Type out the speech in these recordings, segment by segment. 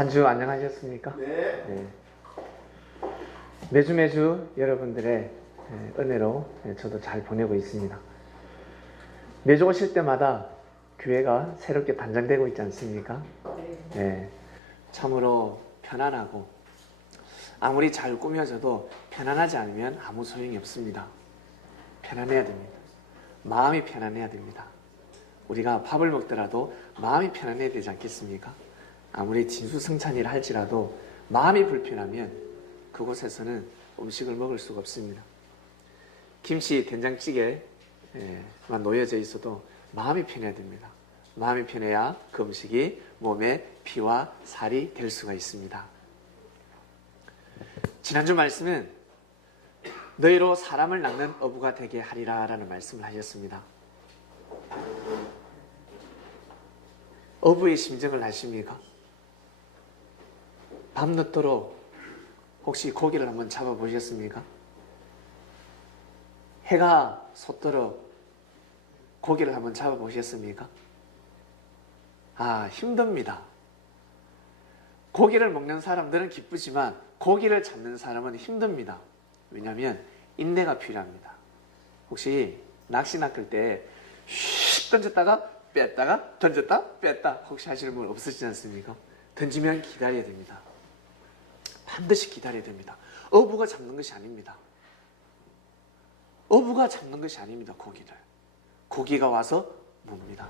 한 주 안녕하셨습니까? 네. 매주 여러분들의 은혜로 저도 잘 보내고 있습니다. 매주 오실 때마다 교회가 새롭게 단장되고 있지 않습니까? 네. 참으로 편안하고 아무리 잘 꾸며져도 편안하지 않으면 아무 소용이 없습니다. 편안해야 됩니다. 마음이 편안해야 됩니다. 우리가 밥을 먹더라도 마음이 편안해야 되지 않겠습니까? 아무리 진수성찬이라 할지라도 마음이 불편하면 그곳에서는 음식을 먹을 수가 없습니다. 김치, 된장찌개만 놓여져 있어도 마음이 편해야 됩니다. 마음이 편해야 그 음식이 몸에 피와 살이 될 수가 있습니다. 지난주 말씀은 너희로 사람을 낚는 어부가 되게 하리라 라는 말씀을 하셨습니다. 어부의 심정을 아십니까? 밤늦도록 혹시 고기를 한번 잡아보셨습니까? 해가 솟도록 고기를 한번 잡아보셨습니까? 힘듭니다. 고기를 먹는 사람들은 기쁘지만 고기를 잡는 사람은 힘듭니다. 왜냐하면 인내가 필요합니다. 혹시 낚시 낚을 때 슉 던졌다가 뺐다가 던졌다 뺐다 혹시 하시는 분 없으시지 않습니까? 던지면 기다려야 됩니다. 반드시 기다려야 됩니다. 어부가 잡는 것이 아닙니다. 어부가 잡는 것이 아닙니다. 고기를. 고기가 와서 뭅니다.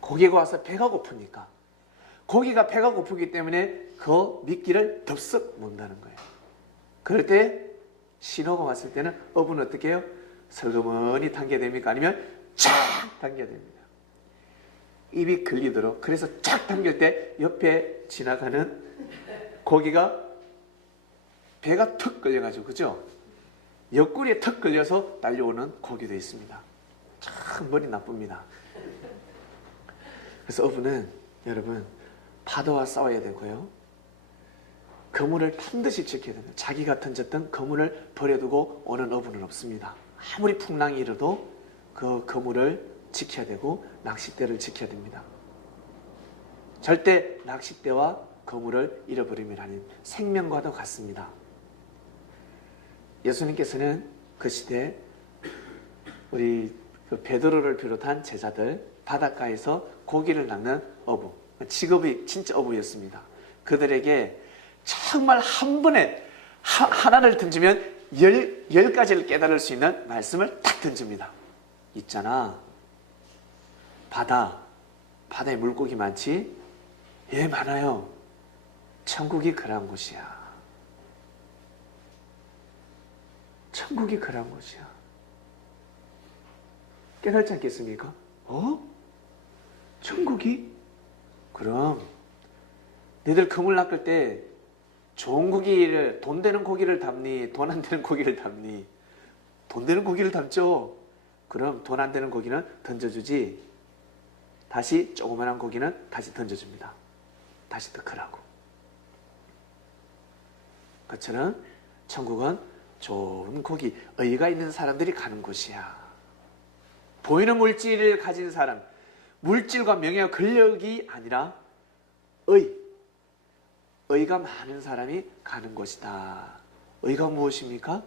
고기가 와서 배가 고프니까 고기가 배가 고프기 때문에 그 미끼를 덥석 문다는 거예요. 그럴 때 신호가 왔을 때는 어부는 어떻게 해요? 슬그머니 당겨야 됩니까? 아니면 쫙 당겨야 됩니다. 입이 걸리도록. 그래서 쫙 당길 때 옆에 지나가는 고기가 배가 턱 걸려가지고, 그죠? 옆구리에 턱 걸려서 달려오는 고기도 있습니다. 참 머리 나쁩니다. 그래서 어부는 여러분 파도와 싸워야 되고요. 그물을 반드시 지켜야 됩니다. 자기가 던졌던 그물을 버려두고 오는 어부는 없습니다. 아무리 풍랑이 일어도 그 그물을 지켜야 되고 낚싯대를 지켜야 됩니다. 절대 낚싯대와 그물을 잃어버리면 하는 생명과도 같습니다. 예수님께서는 그 시대에 우리 베드로를 비롯한 제자들 바닷가에서 고기를 낚는 어부, 직업이 진짜 어부였습니다. 그들에게 정말 한 번에 하나를 던지면 열 가지를 깨달을 수 있는 말씀을 딱 던집니다. 있잖아, 바다에 물고기 많지? 예, 많아요. 천국이 그런 곳이야. 천국이 그런 곳이야. 깨닫지 않겠습니까? 천국이? 그럼 너희들 그물 낚을 때 좋은 고기를, 돈 되는 고기를 담니? 돈 안 되는 고기를 담니? 돈 되는 고기를 담죠. 그럼 돈 안 되는 고기는 던져주지. 다시 조그만한 고기는 다시 던져줍니다. 다시 더 크라고. 그처럼 천국은 좋은 고기, 의가 있는 사람들이 가는 곳이야. 보이는 물질을 가진 사람, 물질과 명예와 권력이 아니라 의가 많은 사람이 가는 곳이다. 의가 무엇입니까?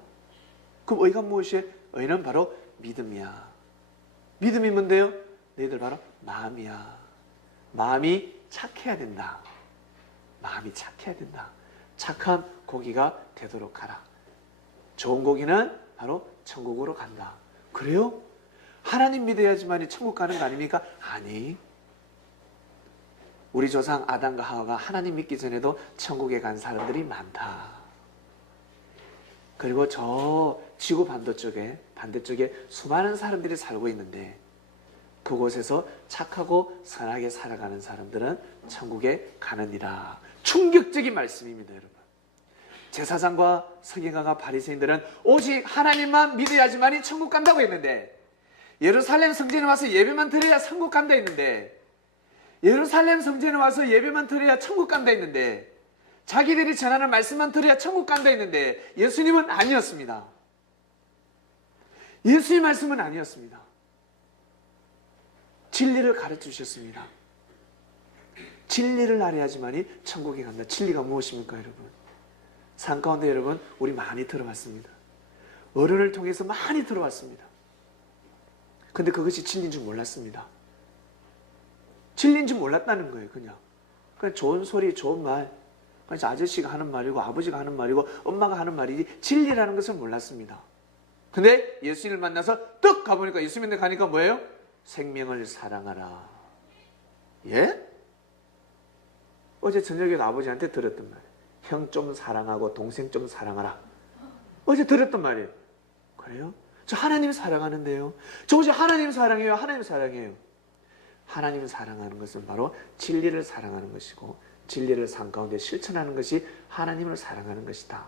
그럼 의가 무엇이에요? 의는 바로 믿음이야. 믿음이 뭔데요? 너희들 바로 마음이야. 마음이 착해야 된다. 마음이 착해야 된다. 착한 고기가 되도록 하라. 좋은 고기는 바로 천국으로 간다. 그래요? 하나님 믿어야지만 천국 가는 거 아닙니까? 아니, 우리 조상 아담과 하와가 하나님 믿기 전에도 천국에 간 사람들이 많다. 그리고 저 지구 반대쪽에 수많은 사람들이 살고 있는데 그곳에서 착하고 선하게 살아가는 사람들은 천국에 가느니라. 충격적인 말씀입니다, 여러분. 제사장과 서기관과 바리새인들은 오직 하나님만 믿어야지만이 천국 간다고 했는데, 예루살렘 성전에 와서 예배만 드려야 천국 간다 했는데, 예루살렘 성전에 와서 예배만 드려야 천국 간다 했는데, 자기들이 전하는 말씀만 들어야 천국 간다 했는데 예수님은 아니었습니다. 예수의 말씀은 아니었습니다. 진리를 가르쳐 주셨습니다. 진리를 알아야지만이 천국에 간다. 진리가 무엇입니까, 여러분? 산 가운데 여러분, 우리 많이 들어봤습니다. 어른을 통해서 많이 들어봤습니다. 근데 그것이 진리인 줄 몰랐습니다. 진리인 줄 몰랐다는 거예요. 그냥 좋은 소리, 좋은 말, 그냥 아저씨가 하는 말이고 아버지가 하는 말이고 엄마가 하는 말이지 진리라는 것을 몰랐습니다. 근데 예수님을 만나서 떡 가보니까, 예수님한테 가니까 뭐예요? 생명을 사랑하라. 예? 어제 저녁에 아버지한테 들었던 말이에요. 형 좀 사랑하고 동생 좀 사랑하라. 어제 들었던 말이에요. 그래요? 저 하나님 사랑하는데요. 저 어제 하나님 사랑해요. 하나님 사랑해요. 하나님을 사랑하는 것은 바로 진리를 사랑하는 것이고, 진리를 삶 가운데 실천하는 것이 하나님을 사랑하는 것이다.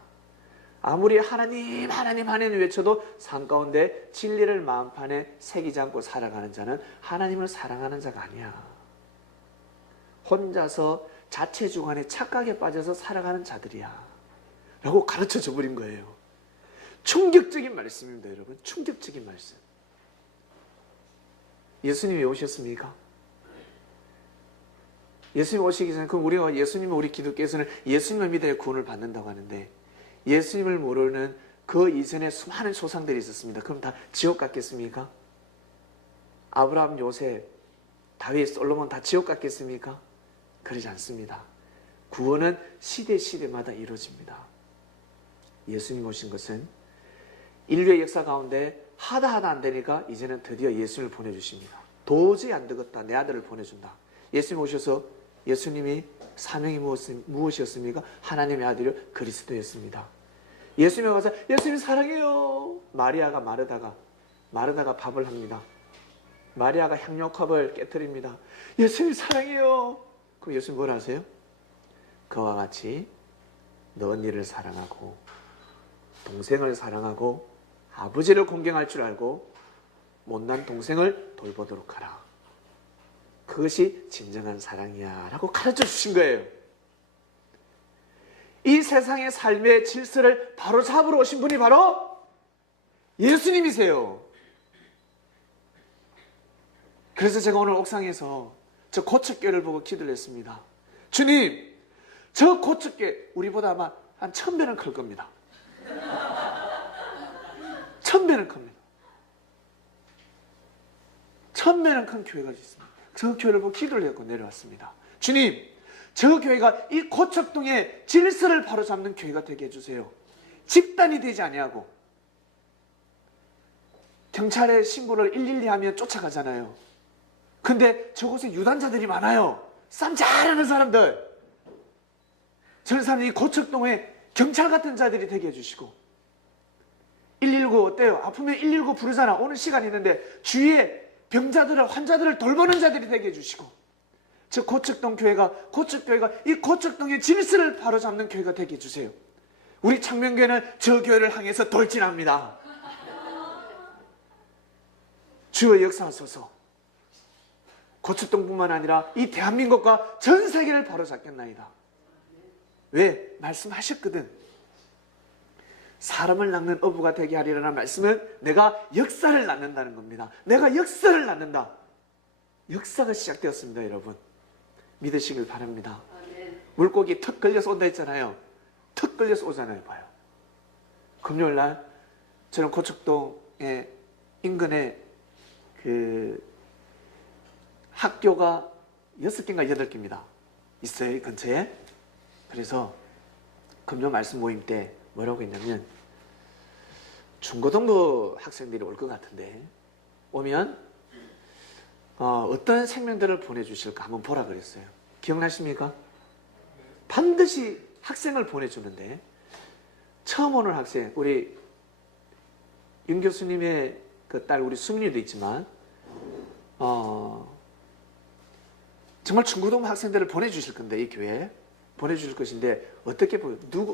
아무리 하나님 하나님 하나님 외쳐도 삶 가운데 진리를 마음판에 새기지 않고 살아가는 자는 하나님을 사랑하는 자가 아니야. 혼자서 자체주관에 착각에 빠져서 살아가는 자들이야 라고 가르쳐 줘버린 거예요. 충격적인 말씀입니다, 여러분. 충격적인 말씀. 예수님이 오셨습니까? 예수님 오시기 전에, 그럼 우리가 우리 기독교에서는 예수님을 믿어야 구원을 받는다고 하는데, 예수님을 모르는 그 이전에 수많은 조상들이 있었습니다. 그럼 다 지옥 갔겠습니까? 아브라함, 요셉, 다윗, 솔로몬 다 지옥 갔겠습니까? 그러지 않습니다. 구원은 시대마다 이루어집니다. 예수님 오신 것은 인류의 역사 가운데 하다 안 되니까 이제는 드디어 예수님을 보내주십니다. 도저히 안 되겠다, 내 아들을 보내준다. 예수님 오셔서 예수님이 사명이 무엇이었습니까? 하나님의 아들이 그리스도였습니다. 예수님이 와서 예수님 사랑해요. 마리아가 마르다가 밥을 합니다. 마리아가 향료컵을 깨뜨립니다. 예수님 사랑해요. 그럼 예수님 뭐라 하세요? 그와 같이 너 언니를 사랑하고 동생을 사랑하고 아버지를 공경할 줄 알고 못난 동생을 돌보도록 하라. 그것이 진정한 사랑이야 라고 가르쳐 주신 거예요. 이 세상의 삶의 질서를 바로잡으러 오신 분이 바로 예수님이세요. 그래서 제가 오늘 옥상에서 저 고척교회를 보고 기도를 했습니다. 주님, 저 고척교회 우리보다 아마 한 1000배는 클 겁니다. 1000배는 큽니다. 1000배는 큰 교회가 있습니다. 저 교회를 보고 기도를 했고 내려왔습니다. 주님, 저 교회가 이 고척동의 질서를 바로잡는 교회가 되게 해주세요. 집단이 되지 아니하고, 경찰에 신고를 112 하면 쫓아가잖아요. 근데 저곳에 유단자들이 많아요. 싸움 잘하는 사람들. 저런 사람들이 고척동에 경찰 같은 자들이 되게 해주시고, 119 어때요? 아프면 119 부르잖아. 오는 시간이 있는데 주위에 병자들을, 환자들을 돌보는 자들이 되게 해주시고, 저 고척동 교회가 이 고척동의 질서를 바로잡는 교회가 되게 해주세요. 우리 창명교회는 저 교회를 향해서 돌진합니다. 주의 역사하소서. 고척동뿐만 아니라 이 대한민국과 전 세계를 바로잡겠나이다. 왜? 말씀하셨거든. 사람을 낳는 어부가 되게 하리라는 말씀은 내가 역사를 낳는다는 겁니다. 내가 역사를 낳는다. 역사가 시작되었습니다, 여러분. 믿으시길 바랍니다. 물고기 턱 걸려서 온다 했잖아요. 턱 걸려서 오잖아요. 봐요. 금요일날 저는 고척동에 인근에 그 학교가 6개인가 8개입니다. 있어요, 이 근처에. 그래서 금요 말씀 모임 때 뭐라고 했냐면, 중고등부 학생들이 올 것 같은데 오면 어떤 생명들을 보내주실까 한번 보라 그랬어요. 기억나십니까? 반드시 학생을 보내주는데, 처음 오는 학생, 우리 윤 교수님의 그 딸 우리 수민이도 있지만 정말 중고등부 학생들을 보내주실 건데, 이 교회에 보내주실 것인데 어떻게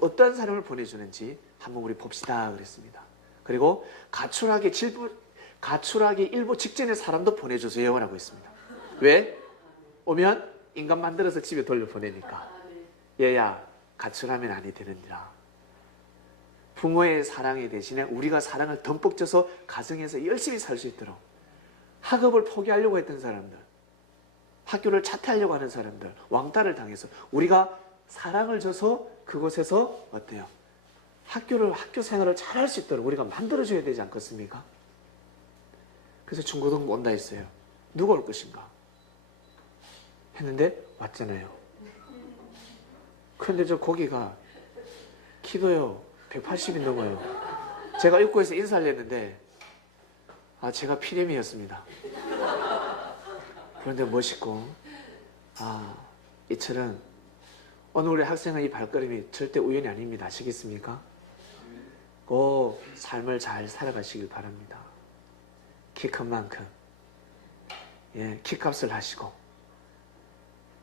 어떤 사람을 보내주는지 한번 우리 봅시다 그랬습니다. 그리고 가출하기 일보 직전의 사람도 보내주세요 라고 했습니다. 왜? 오면 인간 만들어서 집에 돌려보내니까. 얘야, 가출하면 아니 되느니라. 부모의 사랑에 대신에 우리가 사랑을 듬뿍 줘서 가정에서 열심히 살 수 있도록, 학업을 포기하려고 했던 사람들, 학교를 자퇴하려고 하는 사람들, 왕따를 당해서 우리가 사랑을 줘서 그곳에서 어때요? 학교 생활을 잘할 수 있도록 우리가 만들어줘야 되지 않겠습니까? 그래서 중고등부 온다 했어요. 누가 올 것인가? 했는데 왔잖아요. 그런데 저 고기가 키도요 180이 넘어요. 제가 입구에서 인사를 했는데 제가 피렘이었습니다. 그런데 멋있고 이처럼 오늘 우리 학생의 이 발걸음이 절대 우연이 아닙니다. 아시겠습니까? 그 삶을 잘 살아가시길 바랍니다. 키 큰 만큼 키값을 하시고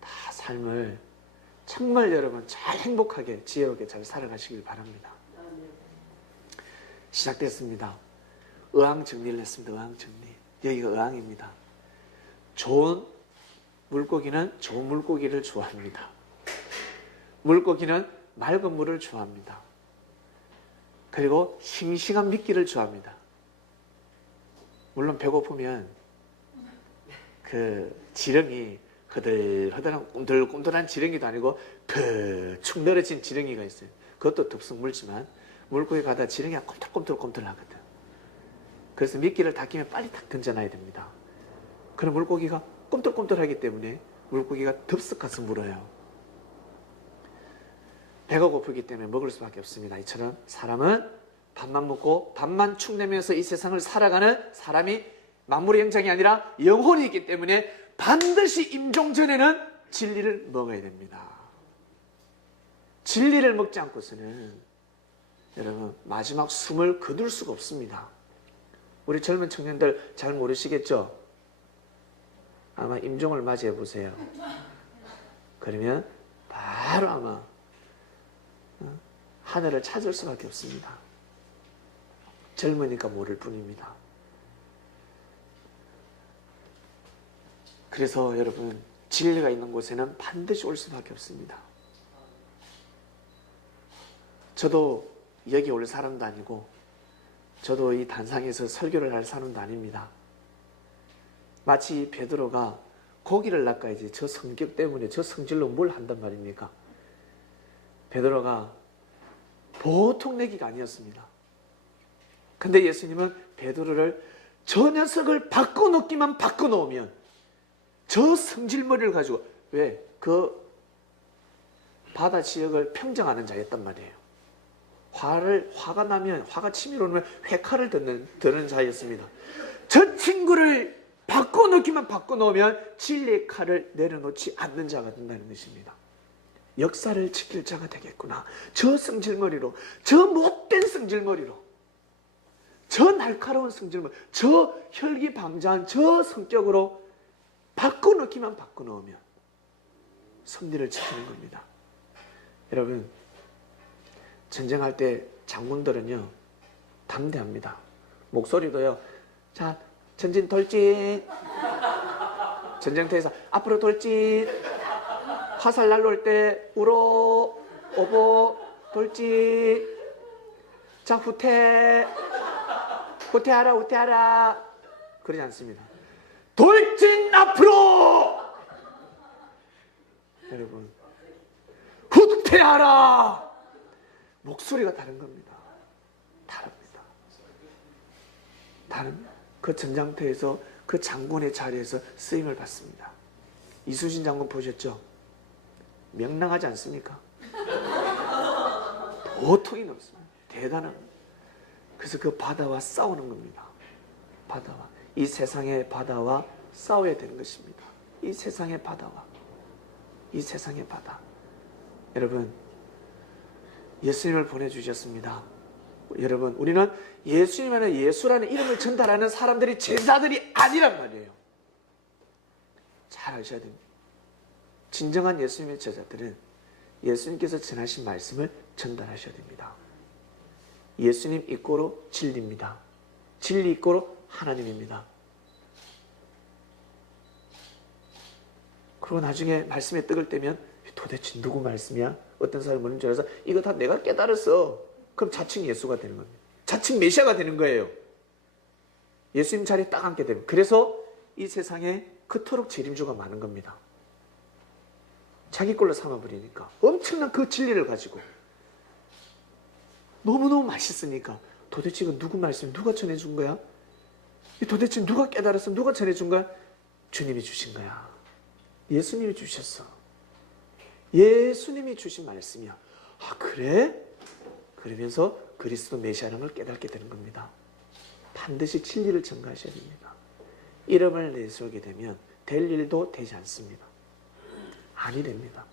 다 삶을 정말 여러분 잘 행복하게 지혜롭게 잘 살아가시길 바랍니다. 시작됐습니다. 의왕 정리를 했습니다. 의왕 정리. 여기가 의왕입니다. 좋은 물고기는 좋은 물고기를 좋아합니다. 물고기는 맑은 물을 좋아합니다. 그리고 싱싱한 미끼를 좋아합니다. 물론 배고프면 그 지렁이 허들허들한 꿈틀꿈틀한 지렁이도 아니고 축 늘어진 지렁이가 있어요. 그것도 덥석 물지만 물고기 가다 지렁이가 꿈틀꿈틀 하거든. 그래서 미끼를 닦이면 빨리 탁 던져놔야 됩니다. 그럼 물고기가 꿈틀꿈틀하기 때문에 물고기가 덥석 가서 물어요. 배가 고프기 때문에 먹을 수밖에 없습니다. 이처럼 사람은 밥만 먹고 밥만 축내면서 이 세상을 살아가는 사람이 만물의 영장이 아니라 영혼이 있기 때문에 반드시 임종 전에는 진리를 먹어야 됩니다. 진리를 먹지 않고서는 여러분 마지막 숨을 거둘 수가 없습니다. 우리 젊은 청년들 잘 모르시겠죠? 아마 임종을 맞이해 보세요. 그러면 바로 아마 하늘을 찾을 수밖에 없습니다. 젊으니까 모를 뿐입니다. 그래서 여러분 진리가 있는 곳에는 반드시 올 수밖에 없습니다. 저도 여기 올 사람도 아니고 저도 이 단상에서 설교를 할 사람도 아닙니다. 마치 베드로가 고기를 낚아야지 저 성격 때문에 저 성질로 뭘 한단 말입니까? 베드로가 보통 내기가 아니었습니다. 근데 예수님은 베드로를 저 녀석을 바꿔놓기만 바꿔놓으면 저 성질머리를 가지고 왜? 그 바다 지역을 평정하는 자였단 말이에요. 화가 나면 화가 치밀어 오면 회칼을 드는 자였습니다. 저 친구를 바꿔놓기만 바꿔놓으면 진리의 칼을 내려놓지 않는 자가 된다는 것입니다. 역사를 지킬 자가 되겠구나. 저 성질머리로, 저 못된 성질머리로, 저 날카로운 성질머리, 저 혈기방자한 저 성격으로 바꿔놓기만 바꿔놓으면 섭리를 지키는 겁니다. 여러분 전쟁할 때 장군들은요 담대합니다. 목소리도요 자 전진 돌진, 전쟁터에서 앞으로 돌진, 화살 날라올 때 우로 오보 돌진, 자 후퇴하라 그러지 않습니다. 돌진 앞으로! 여러분 후퇴하라! 목소리가 다른 겁니다. 다릅니다. 그 전장터에서 그 장군의 자리에서 쓰임을 받습니다. 이수신 장군 보셨죠? 명랑하지 않습니까? 보통이 없습니다. 대단합니다. 그래서 그 바다와 싸우는 겁니다. 이 세상의 바다와 싸워야 되는 것입니다. 이 세상의 바다. 여러분 예수님을 보내주셨습니다. 여러분 우리는 예수님이라는 예수라는 이름을 전달하는 사람들이 제자들이 아니란 말이에요. 잘 아셔야 됩니다. 진정한 예수님의 제자들은 예수님께서 전하신 말씀을 전달하셔야 됩니다. 예수님 이꼬로 진리입니다. 진리 이꼬로 하나님입니다. 그리고 나중에 말씀에 떡을 떼면 도대체 누구 말씀이야? 어떤 사람이 뭐는 줄 알아서 이거 다 내가 깨달았어. 그럼 자칭 예수가 되는 겁니다. 자칭 메시아가 되는 거예요. 예수님 자리에 딱 앉게 되면. 그래서 이 세상에 그토록 재림주가 많은 겁니다. 자기 걸로 삼아버리니까. 엄청난 그 진리를 가지고 너무너무 맛있으니까 도대체 이거 누구 말씀, 누가 전해준 거야? 이 도대체 누가 깨달아서 누가 전해준 거야? 주님이 주신 거야. 예수님이 주셨어. 예수님이 주신 말씀이야. 아, 그래? 그러면서 그리스도 메시아라는 걸 깨닫게 되는 겁니다. 반드시 진리를 전가하셔야 됩니다. 이름을 내세우게 되면 될 일도 되지 않습니다. 아니 됩니다.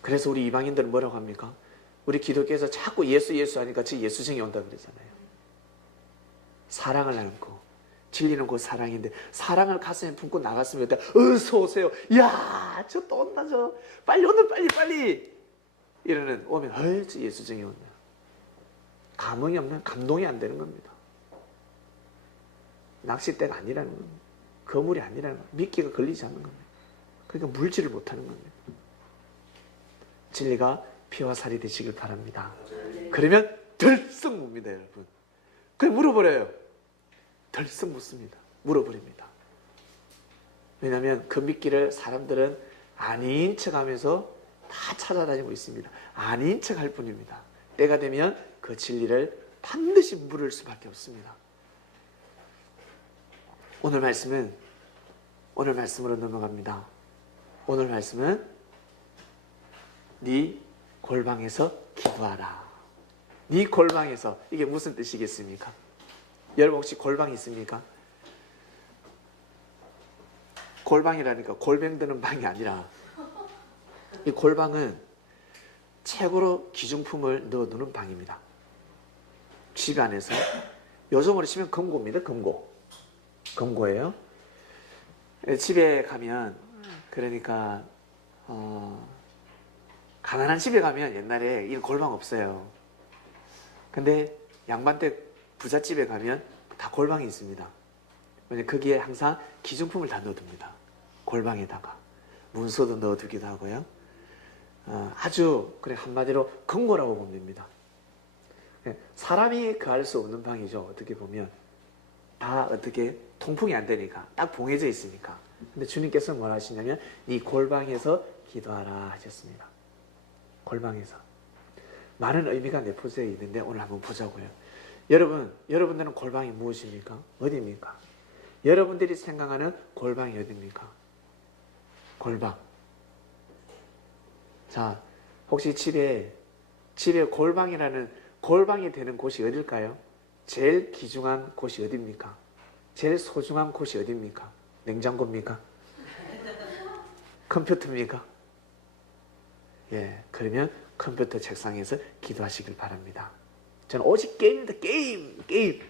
그래서 우리 이방인들은 뭐라고 합니까? 우리 기독교에서 자꾸 예수 하니까 지 예수쟁이 온다 그러잖아요. 사랑을 안고 진리는 곧 사랑인데 사랑을 가슴에 품고 나갔으면 어서 오세요. 야, 저 또 온다 저. 빨리 오늘 빨리. 이러는 오면 어이 저 예수쟁이 온다. 감흥이 없는 감동이 안 되는 겁니다. 낚싯대가 아니라는 겁니다. 거물이 아니라는 겁니다. 미끼가 걸리지 않는 겁니다. 그러니까 물질을 못하는 겁니다. 진리가 피와 살이 되시길 바랍니다. 그러면 덜썩 묻습니다, 여러분. 그냥 물어버려요. 덜썩 묻습니다. 물어버립니다. 왜냐하면 그 미끼를 사람들은 아닌 척하면서 다 찾아다니고 있습니다. 아닌 척할 뿐입니다. 때가 되면 그 진리를 반드시 물을 수밖에 없습니다. 오늘 말씀으로 넘어갑니다. 오늘 말씀은 네 골방에서 기도하라. 네 골방에서, 이게 무슨 뜻이겠습니까? 여러분 혹시 골방이 있습니까? 골방이라니까 골뱅 드는 방이 아니라 이 골방은 최고로 기중품을 넣어두는 방입니다. 집 안에서 요즘으로 치면 금고입니다. 금고예요. 집에 가면 그러니까 가난한 집에 가면 옛날에 이 골방 없어요. 근데 양반댁 부잣집에 가면 다 골방이 있습니다. 왜냐면 거기에 항상 기중품을 다 넣어둡니다. 골방에다가 문서도 넣어두기도 하고요. 아주 그래 한마디로 금고라고 보면 됩니다. 사람이 거할 수 없는 방이죠. 어떻게 보면 다 어떻게 통풍이 안 되니까 딱 봉해져 있으니까. 근데 주님께서 뭐라 하시냐면 이 골방에서 기도하라 하셨습니다. 골방에서. 많은 의미가 내포되어 있는데 오늘 한번 보자고요. 여러분들은 골방이 무엇입니까? 어디입니까? 여러분들이 생각하는 골방이 어디입니까? 골방. 자, 혹시 집에 골방이 되는 곳이 어딜까요? 제일 귀중한 곳이 어디입니까? 제일 소중한 곳이 어디입니까? 냉장고입니까? 컴퓨터입니까? 예, 그러면 컴퓨터 책상에서 기도하시길 바랍니다. 저는 오직 게임입니다. 게임.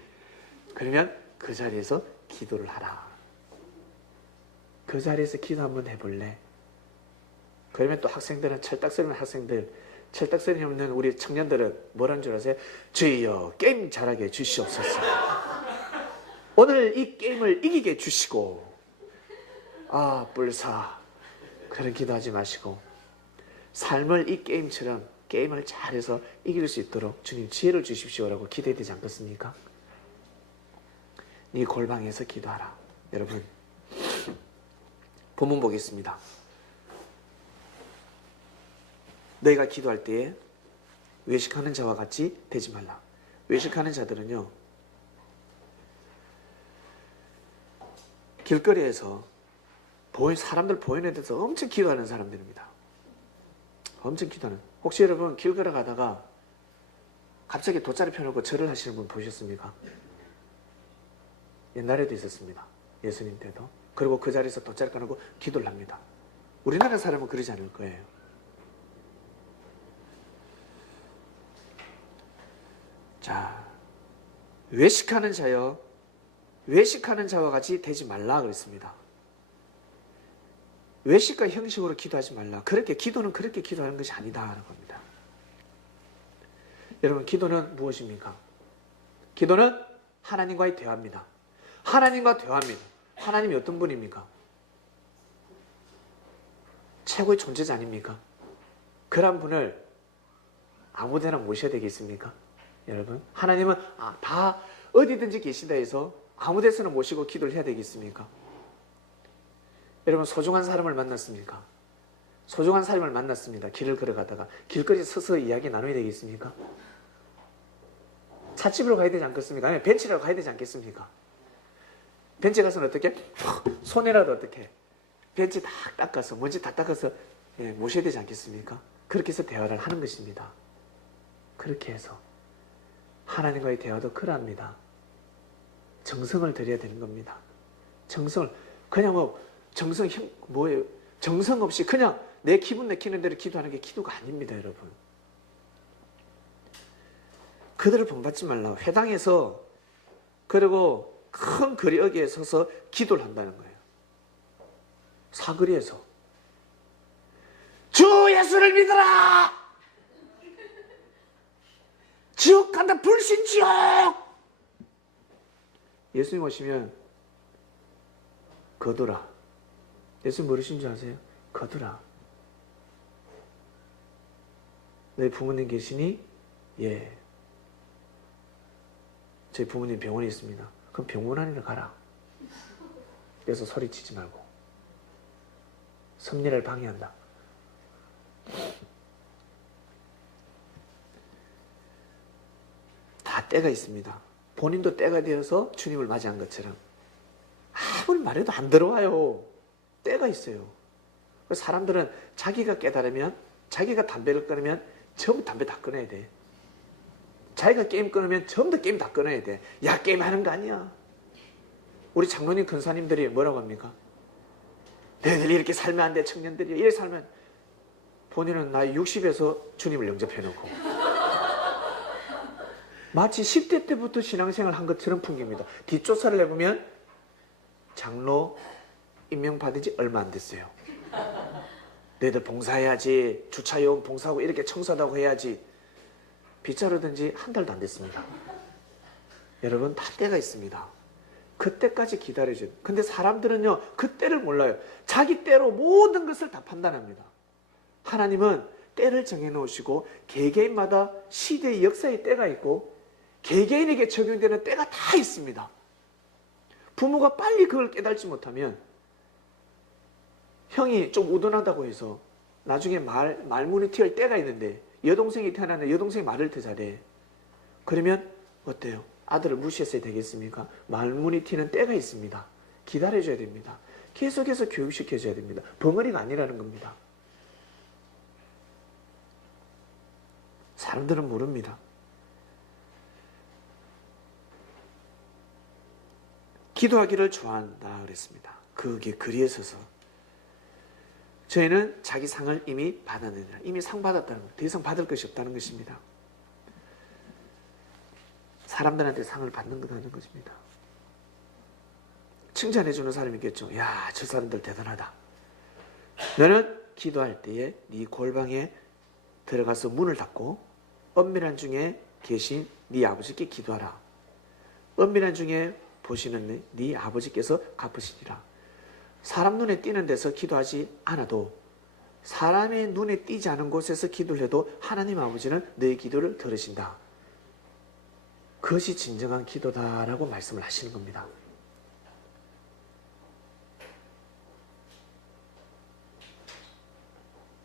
그러면 그 자리에서 기도를 하라. 그 자리에서 기도 한번 해볼래? 그러면 또 학생들은 철딱서리는 학생들, 철딱서리 없는 우리 청년들은 뭐라는 줄 아세요? 주여 게임 잘하게 해주시옵소서. 오늘 이 게임을 이기게 해주시고. 아 뿔사. 그런 기도하지 마시고 삶을 이 게임처럼 게임을 잘해서 이길 수 있도록 주님 지혜를 주십시오라고 기도해야 되지 않겠습니까? 네 골방에서 기도하라. 여러분 본문 보겠습니다. 너희가 기도할 때에 외식하는 자와 같이 되지 말라. 외식하는 자들은요, 길거리에서 사람들 보이는 데서 엄청 기도하는 사람들입니다. 엄청 기도하는. 혹시 여러분 길 걸어가다가 갑자기 돗자리 펴놓고 절을 하시는 분 보셨습니까? 옛날에도 있었습니다. 예수님 때도. 그리고 그 자리에서 돗자리 펴놓고 기도를 합니다. 우리나라 사람은 그러지 않을 거예요. 자, 외식하는 자여, 외식하는 자와 같이 되지 말라 그랬습니다. 외식과 형식으로 기도하지 말라. 기도는 그렇게 기도하는 것이 아니다 하는 겁니다. 여러분, 기도는 무엇입니까? 기도는 하나님과의 대화입니다. 하나님과 대화입니다. 하나님이 어떤 분입니까? 최고의 존재자 아닙니까? 그런 분을 아무데나 모셔야 되겠습니까? 여러분, 하나님은 다 어디든지 계신다 해서 아무 데서나 모시고 기도를 해야 되겠습니까? 여러분 소중한 사람을 만났습니까? 소중한 사람을 만났습니다. 길을 걸어가다가 길거리 서서 이야기 나눠야 되겠습니까? 찻집으로 가야 되지 않겠습니까? 아니면 벤치라고 가야 되지 않겠습니까? 벤치 가서는 어떻게? 손이라도 어떻게? 벤치 다 닦아서 먼지 다 닦아서 모셔야 되지 않겠습니까? 그렇게 해서 대화를 하는 것입니다. 그렇게 해서 하나님과의 대화도 그러합니다. 정성을 들여야 되는 겁니다. 정성을 그냥 뭐예요? 정성 없이 그냥 내 기분 내키는 대로 기도하는 게 기도가 아닙니다, 여러분. 그들을 본받지 말라. 회당에서 그리고 큰 거리어기에 서서 기도를 한다는 거예요. 사거리에서 주 예수를 믿어라. 지옥 간다. 불신지옥. 예수님 오시면 거두라. 예수님 뭐르신 줄 아세요? 거두라. 너희 부모님 계시니? 예. 저희 부모님 병원에 있습니다. 그럼 병원 안으로 가라. 그래서 소리치지 말고. 섭리를 방해한다. 다 때가 있습니다. 본인도 때가 되어서 주님을 맞이한 것처럼 아무리 말해도 안 들어와요. 때가 있어요. 사람들은 자기가 깨달으면, 자기가 담배를 끊으면 전부 담배 다 끊어야 돼. 자기가 게임 끊으면 전부 다 게임 다 끊어야 돼. 야, 게임 하는 거 아니야. 우리 장로님 근사님들이 뭐라고 합니까? 너희들이 이렇게 살면 안 돼. 청년들이 이렇게 살면. 본인은 나이 60에서 주님을 영접해놓고 마치 10대 때부터 신앙생활 한 것처럼 풍깁니다. 뒷조사를 해보면 장로 임명받은 지 얼마 안 됐어요. 너희들 봉사해야지. 주차요금 봉사하고 이렇게 청소하고 해야지. 빗자루든지 한 달도 안 됐습니다. 여러분 다 때가 있습니다. 그때까지 기다려줘요. 근데 사람들은요 그 때를 몰라요. 자기 때로 모든 것을 다 판단합니다. 하나님은 때를 정해놓으시고 개개인마다 시대의 역사의 때가 있고 개개인에게 적용되는 때가 다 있습니다. 부모가 빨리 그걸 깨달지 못하면 형이 좀 우둔하다고 해서 나중에 말문이 튀을 때가 있는데 여동생이 태어나는데 여동생이 말을 더 잘해. 그러면 어때요? 아들을 무시했어야 되겠습니까? 말문이 튀는 때가 있습니다. 기다려줘야 됩니다. 계속해서 교육시켜줘야 됩니다. 벙어리가 아니라는 겁니다. 사람들은 모릅니다. 기도하기를 좋아한다 그랬습니다. 그게 거리에 서서. 저희는 자기 상을 이미 받았느니라. 이미 상 받았다는 것. 더 이상 받을 것이 없다는 것입니다. 사람들한테 상을 받는 것 하는 것입니다. 칭찬해주는 사람이 있겠죠. 야, 저 사람들 대단하다. 너는 기도할 때에 네 골방에 들어가서 문을 닫고 은밀한 중에 계신 네 아버지께 기도하라. 은밀한 중에 보시는 네 아버지께서 갚으시리라. 사람 눈에 띄는 데서 기도하지 않아도 사람의 눈에 띄지 않은 곳에서 기도를 해도 하나님 아버지는 너의 기도를 들으신다. 그것이 진정한 기도다라고 말씀을 하시는 겁니다.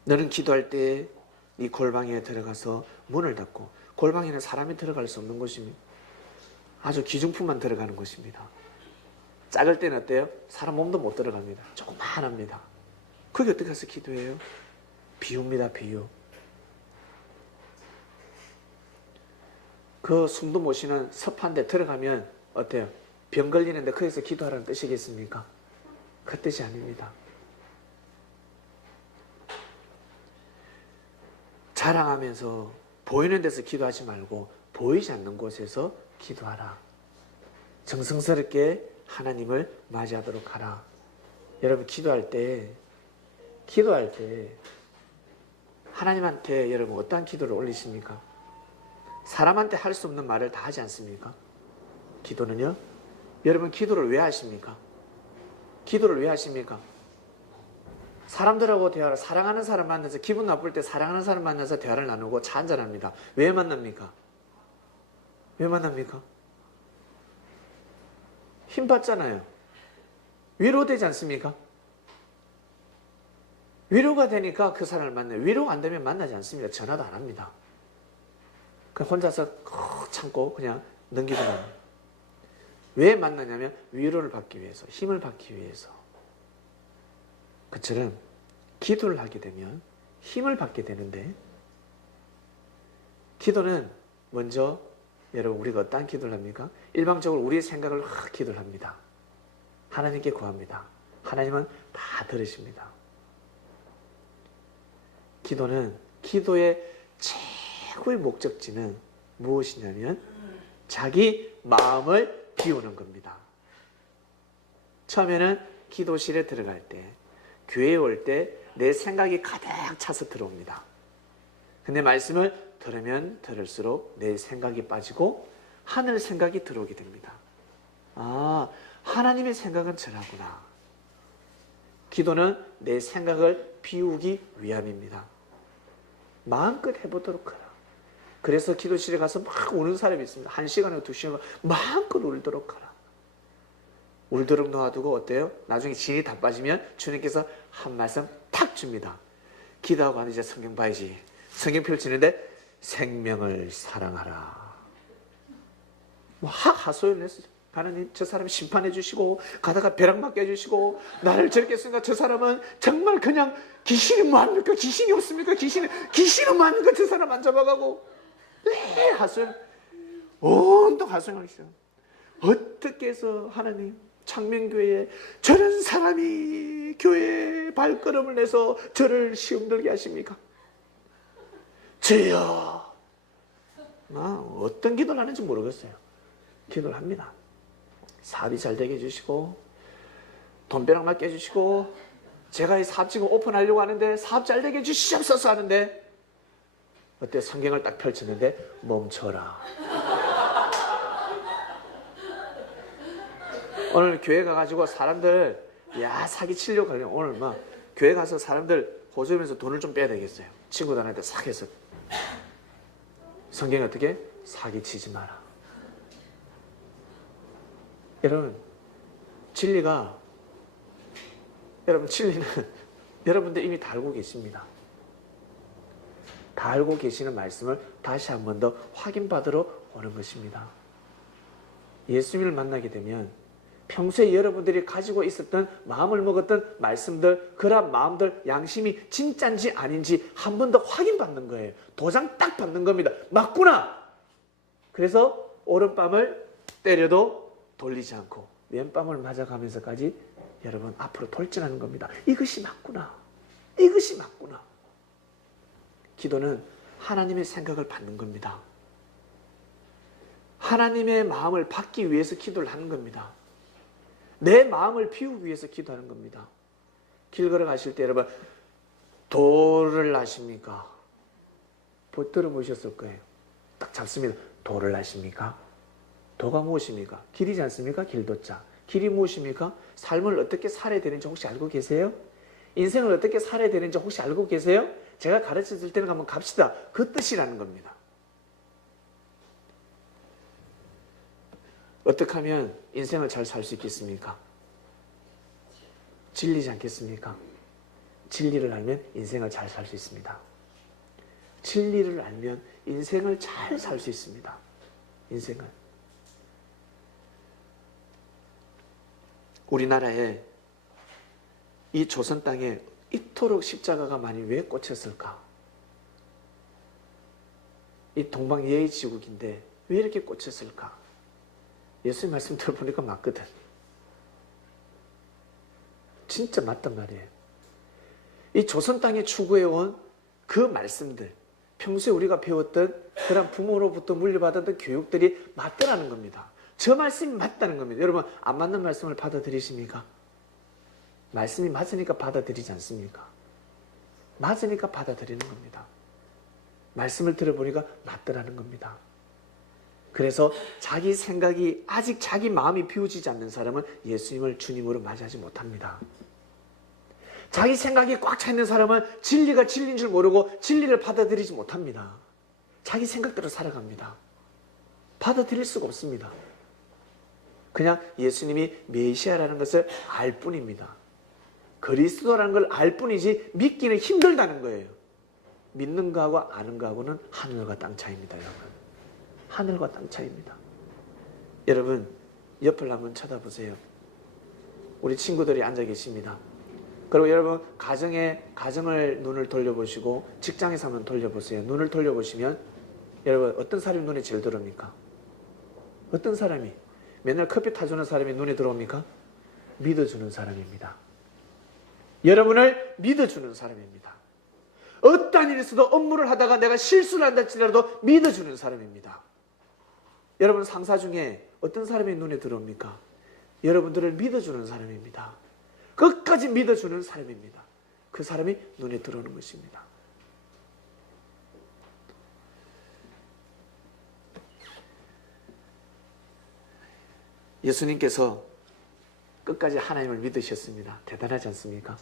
너는 기도할 때 네 골방에 들어가서 문을 닫고, 골방에는 사람이 들어갈 수 없는 곳입니다. 아주 기중품만 들어가는 곳입니다. 작을 때는 어때요? 사람 몸도 못 들어갑니다. 조그만합니다. 그게 어떻게 해서 기도해요? 비유입니다. 비유. 그 숨도 못 쉬는 섭한 데 들어가면 어때요? 병 걸리는데 거기서 기도하라는 뜻이겠습니까? 그 뜻이 아닙니다. 자랑하면서 보이는 데서 기도하지 말고 보이지 않는 곳에서 기도하라. 정성스럽게 하나님을 맞이하도록 하라. 여러분 기도할 때 하나님한테 여러분 어떠한 기도를 올리십니까? 사람한테 할 수 없는 말을 다 하지 않습니까? 기도는요? 여러분 기도를 왜 하십니까? 기도를 왜 하십니까? 사람들하고 대화를, 사랑하는 사람 만나서, 기분 나쁠 때 사랑하는 사람 만나서 대화를 나누고 차 한잔합니다. 왜 만납니까? 왜 만납니까? 힘 받잖아요. 위로되지 않습니까? 위로가 되니까 그 사람을 만나요. 위로가 안 되면 만나지 않습니다. 전화도 안 합니다. 그냥 혼자서 참고 그냥 넘기고 납니다. 왜 만나냐면 위로를 받기 위해서, 힘을 받기 위해서. 그처럼 기도를 하게 되면 힘을 받게 되는데, 기도는 먼저 여러분 우리가 어떤 기도를 합니까? 일방적으로 우리의 생각을 기도를 합니다. 하나님께 구합니다. 하나님은 다 들으십니다. 기도는, 기도의 최고의 목적지는 무엇이냐면 자기 마음을 비우는 겁니다. 처음에는 기도실에 들어갈 때, 교회에 올 때 내 생각이 가득 차서 들어옵니다. 근데 말씀을 들으면 들을수록 내 생각이 빠지고 하늘 생각이 들어오게 됩니다. 아, 하나님의 생각은 저라구나. 기도는 내 생각을 비우기 위함입니다. 마음껏 해보도록 하라. 그래서 기도실에 가서 막 우는 사람이 있습니다. 1시간이나 2시간 마음껏 울도록 하라. 울도록 놓아두고 어때요? 나중에 진이 다 빠지면 주님께서 한 말씀 탁 줍니다. 기도하고 하는 이제 성경 봐야지. 성경 펼치는데 생명을 사랑하라. 하소연을 했어요. 하나님, 저 사람 심판해 주시고 가다가 벼락 맞게 해주시고 나를 저렇게 쓰니까 저 사람은 정말 그냥 귀신이 뭐합니까? 귀신이 없습니까? 귀신은 뭐합니까? 저 사람 안 잡아가고. 네, 하소연. 온통 하소연을 했어요. 어떻게 해서 하나님, 창명교회에 저런 사람이 교회에 발걸음을 내서 저를 시험 들게 하십니까? 주여. 어떤 기도를 하는지 모르겠어요. 기도를 합니다. 사업이 잘 되게 해주시고 돈벼락 맞게 해주시고 제가 이 사업 지금 오픈하려고 하는데 사업 잘 되게 해주시옵소서 하는데 그때 성경을 딱 펼쳤는데 멈춰라. 오늘 교회 가가지고 사람들 사기치려고 하면 오늘 막 교회 가서 사람들 호주면서 돈을 좀 빼야 되겠어요. 친구들한테 싹 해서. 성경이 어떻게? 사기치지 마라. 여러분, 진리는 여러분들 이미 다 알고 계십니다. 다 알고 계시는 말씀을 다시 한 번 더 확인받으러 오는 것입니다. 예수님을 만나게 되면 평소에 여러분들이 가지고 있었던 마음을 먹었던 말씀들, 그런 마음들, 양심이 진짜인지 아닌지 한 번 더 확인받는 거예요. 도장 딱 받는 겁니다. 맞구나! 그래서 오른밤을 때려도 돌리지 않고 왼밤을 맞아가면서까지 여러분 앞으로 돌진하는 겁니다. 이것이 맞구나. 이것이 맞구나. 기도는 하나님의 생각을 받는 겁니다. 하나님의 마음을 받기 위해서 기도를 하는 겁니다. 내 마음을 비우기 위해서 기도하는 겁니다. 길 걸어가실 때 여러분 도를 아십니까? 들어보셨을 거예요. 딱 잡습니다. 도를 아십니까? 도가 무엇입니까? 길이지 않습니까? 길도자. 길이 무엇입니까? 삶을 어떻게 살아야 되는지 혹시 알고 계세요? 인생을 어떻게 살아야 되는지 혹시 알고 계세요? 제가 가르쳐 줄 때는 한번 갑시다. 그 뜻이라는 겁니다. 어떻게 하면 인생을 잘 살 수 있겠습니까? 진리지 않겠습니까? 진리를 알면 인생을 잘 살 수 있습니다. 진리를 알면 인생을 잘 살 수 있습니다. 인생을. 우리나라에 이 조선 땅에 이토록 십자가가 많이 왜 꽂혔을까? 이 동방예의지국인데 왜 이렇게 꽂혔을까? 예수님 말씀 들어보니까 맞거든. 진짜 맞단 말이에요. 이 조선 땅에 추구해온 그 말씀들, 평소에 우리가 배웠던 그런 부모로부터 물려받았던 교육들이 맞더라는 겁니다. 저 말씀이 맞다는 겁니다. 여러분, 안 맞는 말씀을 받아들이십니까? 말씀이 맞으니까 받아들이지 않습니까? 맞으니까 받아들이는 겁니다. 말씀을 들어보니까 맞더라는 겁니다. 그래서 자기 생각이 아직 자기 마음이 비워지지 않는 사람은 예수님을 주님으로 맞이하지 못합니다. 자기 생각이 꽉 차 있는 사람은 진리가 진리인 줄 모르고 진리를 받아들이지 못합니다. 자기 생각대로 살아갑니다. 받아들일 수가 없습니다. 그냥 예수님이 메시아라는 것을 알 뿐입니다. 그리스도라는 걸 알 뿐이지 믿기는 힘들다는 거예요. 믿는 거하고 아는 거하고는 하늘과 땅 차이입니다, 여러분. 하늘과 땅 차이입니다. 여러분, 옆을 한번 쳐다보세요. 우리 친구들이 앉아 계십니다. 그리고 여러분, 가정을 눈을 돌려보시고 직장에서 한번 돌려보세요. 눈을 돌려보시면 여러분, 어떤 사람이 눈에 제일 들어옵니까? 어떤 사람이? 맨날 커피 타주는 사람이 눈에 들어옵니까? 믿어주는 사람입니다. 여러분을 믿어주는 사람입니다. 어떠한 일이 있어도 업무를 하다가 내가 실수를 한다 할지라도 믿어주는 사람입니다. 여러분, 상사 중에 어떤 사람이 눈에 들어옵니까? 여러분들을 믿어주는 사람입니다. 끝까지 믿어주는 사람입니다. 그 사람이 눈에 들어오는 것입니다. 예수님께서 끝까지 하나님을 믿으셨습니다. 대단하지 않습니까?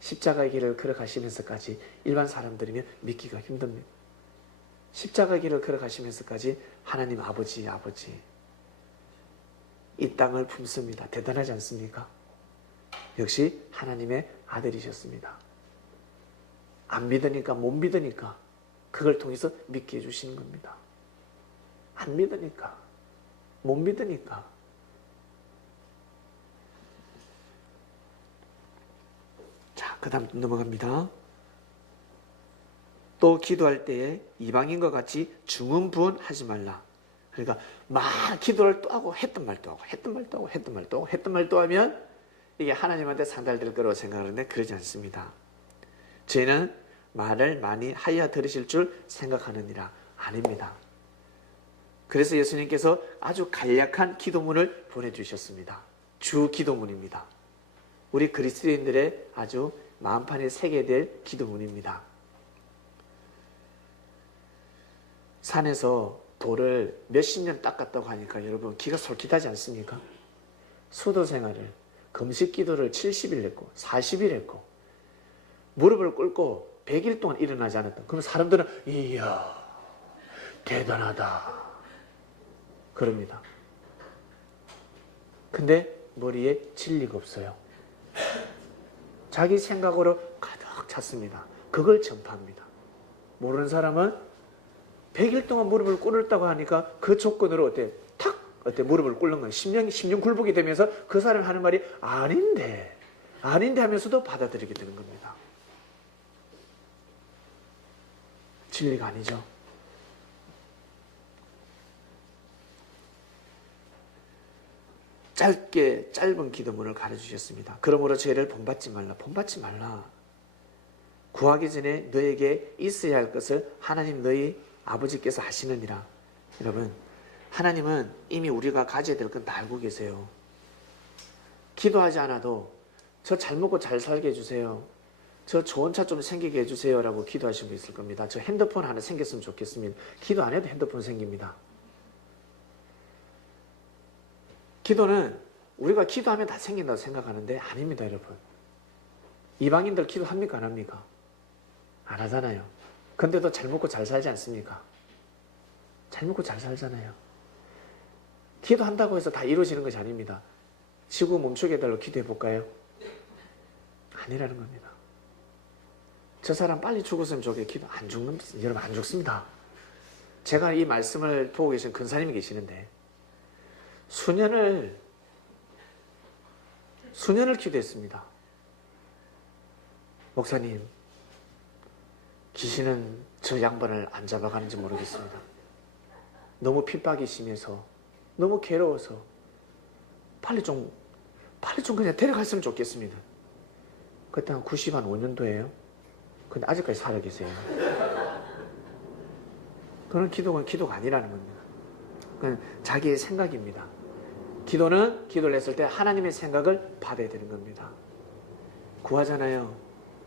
십자가의 길을 걸어가시면서까지 일반 사람들이면 믿기가 힘듭니다. 십자가의 길을 걸어가시면서까지 하나님 아버지 이 땅을 품습니다. 대단하지 않습니까? 역시 하나님의 아들이셨습니다. 안 믿으니까, 못 믿으니까 그걸 통해서 믿게 해주시는 겁니다. 안 믿으니까, 못 믿으니까. 자, 그 다음 넘어갑니다. 또 기도할 때에 이방인과 같이 중언부언하지 말라. 그러니까 막 기도를 또 하고 했던 말 또 하고 했던 말 또 하고 했던 말 또 하고 했던 말 또 하면 이게 하나님한테 상달될 거라고 생각하는데 그러지 않습니다. 저희는 말을 많이 하여 들으실 줄 생각하느니라. 아닙니다. 그래서 예수님께서 아주 간략한 기도문을 보내주셨습니다. 주 기도문입니다. 우리 그리스도인들의 아주 마음판에 새겨야 될 기도문입니다. 산에서 돌을 몇십 년 닦았다고 하니까 여러분 기가 솔깃하지 않습니까? 수도 생활을, 금식 기도를 70일 했고 40일 했고 무릎을 꿇고 100일 동안 일어나지 않았다. 그럼 사람들은 이야 대단하다 그럽니다. 근데 머리에 진리가 없어요. 자기 생각으로 가득 찼습니다. 그걸 전파합니다. 모르는 사람은 100일 동안 무릎을 꿇었다고 하니까 그 조건으로 어때 무릎을 꿇는 거예요. 10년 굴복이 되면서 그 사람이 하는 말이 아닌데 하면서도 받아들이게 되는 겁니다. 진리가 아니죠. 짧은 기도문을 가르쳐주셨습니다. 그러므로 죄를 본받지 말라. 구하기 전에 너에게 있어야 할 것을 하나님 너희 아버지께서 하시느니라. 여러분, 하나님은 이미 우리가 가져야 될 건 다 알고 계세요. 기도하지 않아도 저 잘 먹고 잘 살게 해주세요. 저 좋은 차 좀 생기게 해주세요 라고 기도하신 분 있을 겁니다. 저 핸드폰 하나 생겼으면 좋겠습니다. 기도 안 해도 핸드폰 생깁니다. 기도는 우리가 기도하면 다 생긴다고 생각하는데 아닙니다, 여러분. 이방인들 기도합니까, 안 합니까? 안 하잖아요. 근데도 잘 먹고 잘 살지 않습니까? 잘 먹고 잘 살잖아요. 기도한다고 해서 다 이루어지는 것이 아닙니다. 지구 멈추게 해달라고 기도해 볼까요? 아니라는 겁니다. 저 사람 빨리 죽었으면 좋겠어요. 기도 안 죽는, 여러분 안 죽습니다. 제가 이 말씀을 보고 계신 근사님이 계시는데 수년을 기도했습니다. 목사님, 귀신은 저 양반을 안 잡아가는지 모르겠습니다. 너무 핍박이 심해서 너무 괴로워서 빨리 좀 그냥 데려갔으면 좋겠습니다. 그때 한 95년도예요. 근데 아직까지 살아계세요. 그런 기도가 아니라는 겁니다. 그건 자기의 생각입니다. 기도는 기도를 했을 때 하나님의 생각을 받아야 되는 겁니다. 구하잖아요.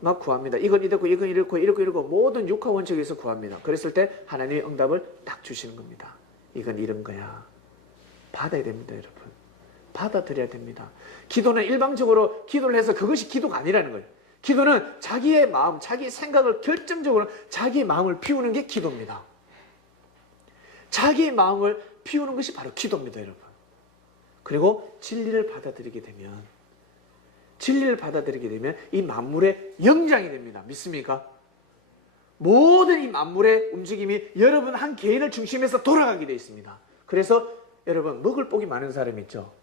막 구합니다. 이건 이렇고 모든 육하 원칙에서 구합니다. 그랬을 때 하나님의 응답을 딱 주시는 겁니다. 이건 이런 거야. 받아야 됩니다, 여러분. 받아들여야 됩니다. 기도는 일방적으로 기도를 해서 그것이 기도가 아니라는 거예요. 기도는 자기의 마음, 자기의 생각을 결정적으로 자기의 마음을 비우는 게 기도입니다. 자기의 마음을 비우는 것이 바로 기도입니다, 여러분. 그리고 진리를 받아들이게 되면 진리를 받아들이게 되면 이 만물의 영장이 됩니다. 믿습니까? 모든 이 만물의 움직임이 여러분 한 개인을 중심해서 돌아가게 되어 있습니다. 그래서 여러분 먹을 복이 많은 사람 있죠?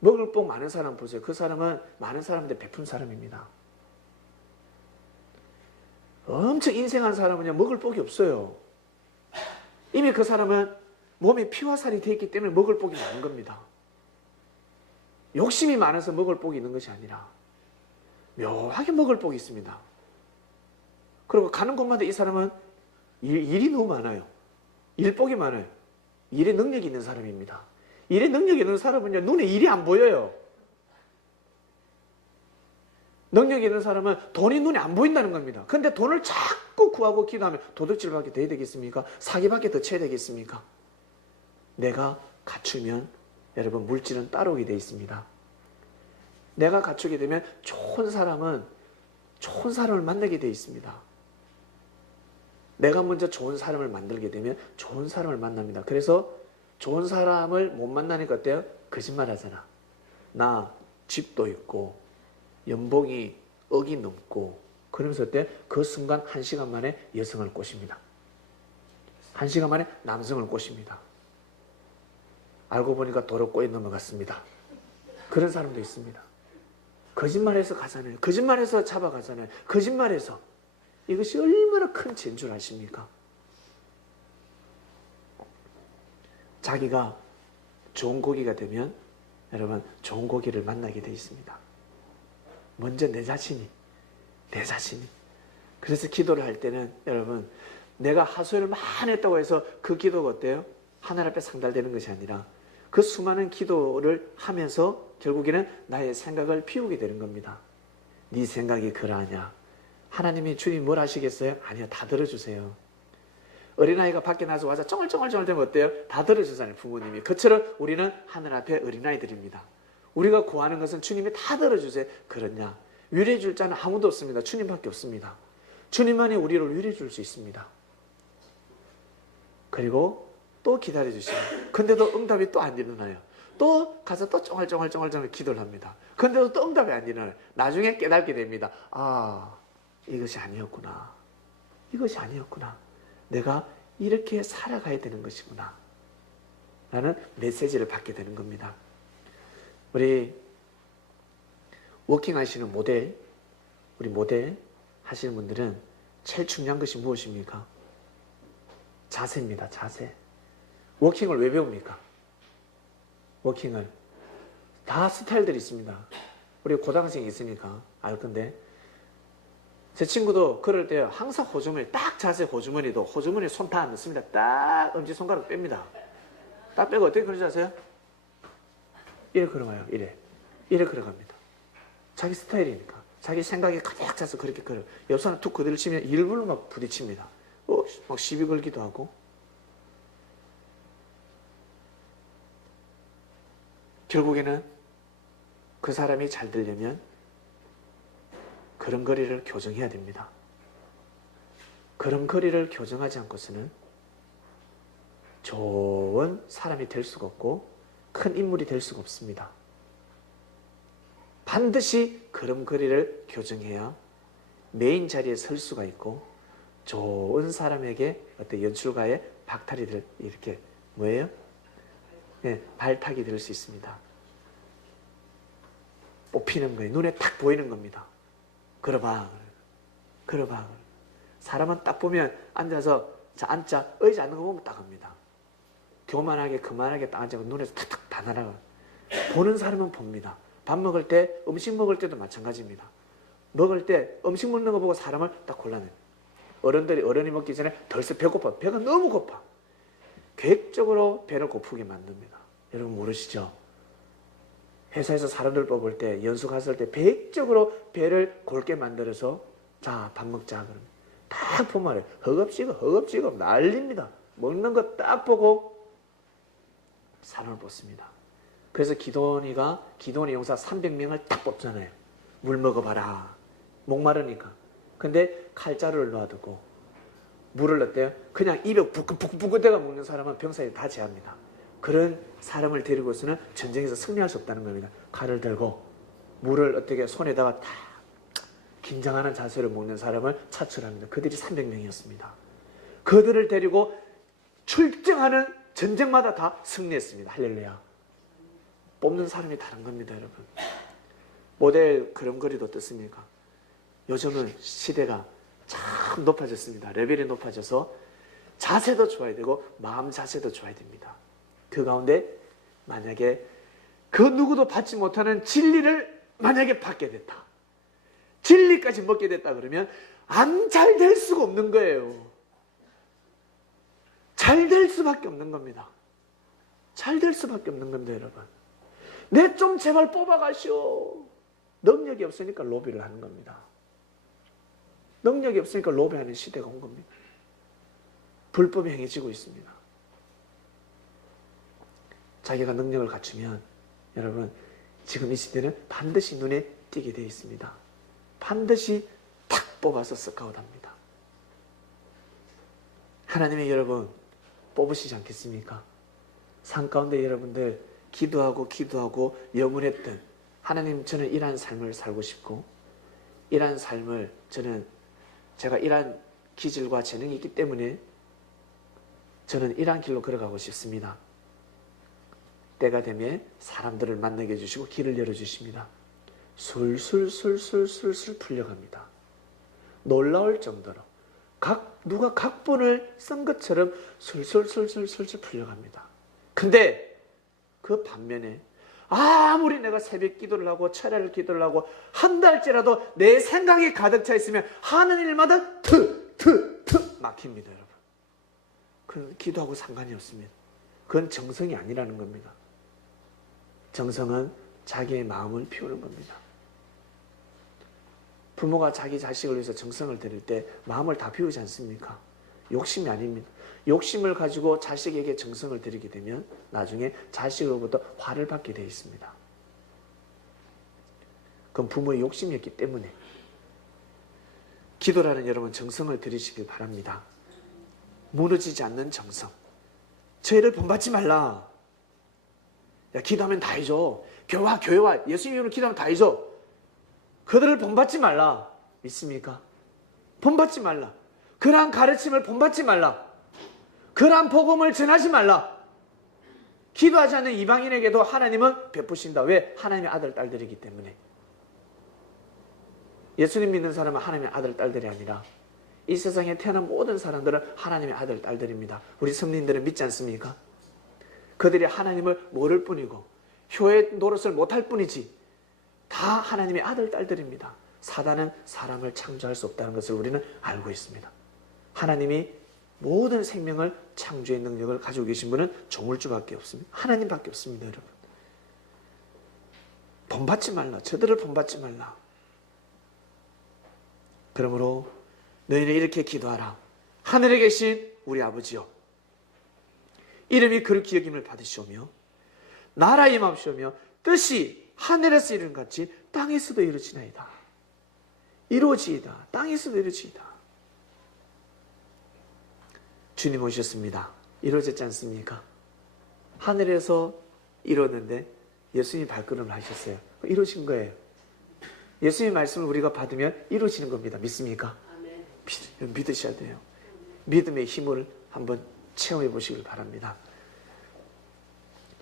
먹을 복 많은 사람 보세요. 그 사람은 많은 사람한테 베푼 사람입니다. 엄청 인생한 사람은요, 먹을 복이 없어요. 이미 그 사람은 몸에 피와 살이 되어 있기 때문에 먹을 복이 많은 겁니다. 욕심이 많아서 먹을 복이 있는 것이 아니라 묘하게 먹을 복이 있습니다. 그리고 가는 곳마다 이 사람은 일이 너무 많아요. 일복이 많아요. 일에 능력이 있는 사람입니다. 일에 능력이 있는 사람은요, 눈에 일이 안 보여요. 능력이 있는 사람은 돈이 눈에 안 보인다는 겁니다. 근데 돈을 자꾸 구하고 기도하면 도둑질밖에 돼야 되겠습니까? 사기밖에 더 쳐야 되겠습니까? 내가 갖추면 여러분 물질은 따라오게 되어 있습니다. 내가 갖추게 되면 좋은 사람을 만나게 되어 있습니다. 내가 먼저 좋은 사람을 만들게 되면 좋은 사람을 만납니다. 그래서 좋은 사람을 못 만나니까 어때요? 거짓말 하잖아. 나 집도 있고 연봉이 억이 넘고 그러면서 어때? 그 순간 1시간 만에 여성을 꼬십니다. 1시간 만에 남성을 꼬십니다. 알고 보니까 도로 꼬에 넘어갔습니다. 그런 사람도 있습니다. 거짓말해서 가잖아요. 거짓말해서 잡아가잖아요. 거짓말해서. 이것이 얼마나 큰 죄인 줄 아십니까? 자기가 좋은 고기가 되면 여러분 좋은 고기를 만나게 되어 있습니다. 먼저 내 자신이. 그래서 기도를 할 때는 여러분 내가 하소연을 많이 했다고 해서 그 기도가 어때요? 하늘 앞에 상달되는 것이 아니라 그 수많은 기도를 하면서 결국에는 나의 생각을 피우게 되는 겁니다. 네 생각이 그러하냐? 하나님이 주님 뭘 하시겠어요? 아니요, 다 들어주세요. 어린아이가 밖에 나서 와서 쫑알쫑알쫑알 되면 어때요? 다 들어주잖아요, 부모님이. 그처럼 우리는 하늘 앞에 어린아이들입니다. 우리가 구하는 것은 주님이 다 들어주세요. 그렇냐? 위로해 줄 자는 아무도 없습니다. 주님밖에 없습니다. 주님만이 우리를 위로해 줄 수 있습니다. 그리고 또 기다려 주시면 근데도 응답이 또 안 일어나요. 또 가서 또 쫑알쫑알 기도를 합니다. 근데도 또 응답이 안 일어나요. 나중에 깨닫게 됩니다. 아, 이것이 아니었구나. 내가 이렇게 살아가야 되는 것이구나. 라는 메시지를 받게 되는 겁니다. 우리 워킹 하시는 우리 모델 하시는 분들은 제일 중요한 것이 무엇입니까? 자세입니다. 자세. 워킹을 왜 배웁니까? 워킹을. 다 스타일들이 있습니다. 우리 고등학생이 있으니까 알 건데 제 친구도 그럴 때 항상 호주머니, 딱 자세 호주머니도 호주머니에 손 다 안 넣습니다. 딱 엄지손가락 뺍니다. 딱 빼고 어떻게 그러지 아세요? 이래 걸어가요. 이래 걸어갑니다. 자기 스타일이니까. 자기 생각이 가득 차서 그렇게 걸어요. 옆 사람 툭 그대로 치면 일부러 막 부딪힙니다. 막 시비 걸기도 하고. 결국에는 그 사람이 잘 되려면 걸음걸이를 교정해야 됩니다. 걸음걸이를 교정하지 않고서는 좋은 사람이 될 수가 없고 큰 인물이 될 수가 없습니다. 반드시 걸음걸이를 교정해야 메인 자리에 설 수가 있고 좋은 사람에게 어떤 연출가의 박탈이 될 이렇게 뭐예요? 네, 발탁이 될 수 있습니다. 뽑히는 거예요. 눈에 딱 보이는 겁니다. 걸어봐. 사람은 딱 보면 앉아서 앉자 의자 앉는 거 보면 딱 합니다. 교만하게 그만하게 딱 앉아서 눈에서 탁탁 다 날아가. 보는 사람은 봅니다. 밥 먹을 때 음식 먹을 때도 마찬가지입니다. 먹을 때 음식 먹는 거 보고 사람을 딱 골라내요. 어른이 먹기 전에 덜썩 배고파. 배가 너무 고파. 계획적으로 배를 고프게 만듭니다. 여러분 모르시죠? 회사에서 사람들 뽑을 때 연수 갔을 때 계획적으로 배를 골게 만들어서 자 밥 먹자 그러면 딱 보면 허겁지겁 난립니다. 먹는 거 딱 보고 사람을 뽑습니다. 그래서 기도원이 용사 300명을 딱 뽑잖아요. 물 먹어봐라. 목마르니까. 근데 칼자루를 놔두고 물을 넣대요. 그냥 입에 부끄부끄 대가 먹는 사람은 병사에 다 제압니다. 그런 사람을 데리고서는 전쟁에서 승리할 수 없다는 겁니다. 칼을 들고 물을 어떻게 손에다가 딱 긴장하는 자세로 먹는 사람을 차출합니다. 그들이 300명이었습니다. 그들을 데리고 출정하는 전쟁마다 다 승리했습니다. 할렐루야. 뽑는 사람이 다른 겁니다, 여러분. 모델 걸음걸이도 어떻습니까? 요즘은 시대가 참 높아졌습니다. 레벨이 높아져서 자세도 좋아야 되고 마음 자세도 좋아야 됩니다. 그 가운데 만약에 그 누구도 받지 못하는 진리를 만약에 받게 됐다. 진리까지 먹게 됐다 그러면 안 잘 될 수가 없는 거예요. 잘 될 수밖에 없는 겁니다. 잘 될 수밖에 없는 겁니다, 여러분. 내 좀 제발 뽑아가시오. 능력이 없으니까 로비를 하는 겁니다. 능력이 없으니까 로비하는 시대가 온 겁니다. 불법이 행해지고 있습니다. 자기가 능력을 갖추면 여러분 지금 이 시대는 반드시 눈에 띄게 되어 있습니다. 반드시 탁 뽑아서 스카웃합니다. 하나님이 여러분 뽑으시지 않겠습니까? 산 가운데 여러분들 기도하고 염원했던 하나님, 저는 이러한 삶을 살고 싶고 이러한 삶을 제가 이러한 기질과 재능이 있기 때문에 저는 이러한 길로 걸어가고 싶습니다. 때가 되면 사람들을 만나게 해주시고 길을 열어주십니다. 술술 풀려갑니다. 놀라울 정도로 누가 각본을 쓴 것처럼 술술 풀려갑니다. 근데 그 반면에 아무리 내가 새벽 기도를 하고 철야를 기도를 하고 한 달째라도 내 생각이 가득 차 있으면 하는 일마다 막힙니다, 여러분. 그건 기도하고 상관이 없습니다. 그건 정성이 아니라는 겁니다. 정성은 자기의 마음을 피우는 겁니다. 부모가 자기 자식을 위해서 정성을 들일 때 마음을 다 피우지 않습니까? 욕심이 아닙니다. 욕심을 가지고 자식에게 정성을 들이게 되면 나중에 자식으로부터 화를 받게 되어 있습니다. 그건 부모의 욕심이었기 때문에 기도라는 여러분 정성을 들이시길 바랍니다. 무너지지 않는 정성. 저희를 본받지 말라. 야, 기도하면 다 해줘. 교회와 예수 이름으로 기도하면 다 해줘. 그들을 본받지 말라. 믿습니까? 본받지 말라. 그러한 가르침을 본받지 말라. 그러한 복음을 전하지 말라. 기도하지 않는 이방인에게도 하나님은 베푸신다. 왜? 하나님의 아들 딸들이기 때문에. 예수님 믿는 사람은 하나님의 아들 딸들이 아니라 이 세상에 태어난 모든 사람들은 하나님의 아들 딸들입니다. 우리 성도님들은 믿지 않습니까? 그들이 하나님을 모를 뿐이고 효의 노릇을 못할 뿐이지 다 하나님의 아들 딸들입니다. 사단은 사람을 창조할 수 없다는 것을 우리는 알고 있습니다. 하나님이 모든 생명을 창조의 능력을 가지고 계신 분은 조물주밖에 없습니다. 하나님밖에 없습니다, 여러분. 본받지 말라. 저들을 본받지 말라. 그러므로 너희는 이렇게 기도하라. 하늘에 계신 우리 아버지여, 이름이 그렇게 여김을 받으시오며 나라에 임하시오며 뜻이 하늘에서 이룬 같이 땅에서도 이루어지나이다. 이루어지이다. 땅에서도 이루어지이다. 주님 오셨습니다. 이루어졌지 않습니까? 하늘에서 이뤘는데 예수님이 발걸음을 하셨어요. 이루어진 거예요. 예수님의 말씀을 우리가 받으면 이루어지는 겁니다. 믿습니까? 믿으셔야 돼요. 믿음의 힘을 한번 체험해 보시길 바랍니다.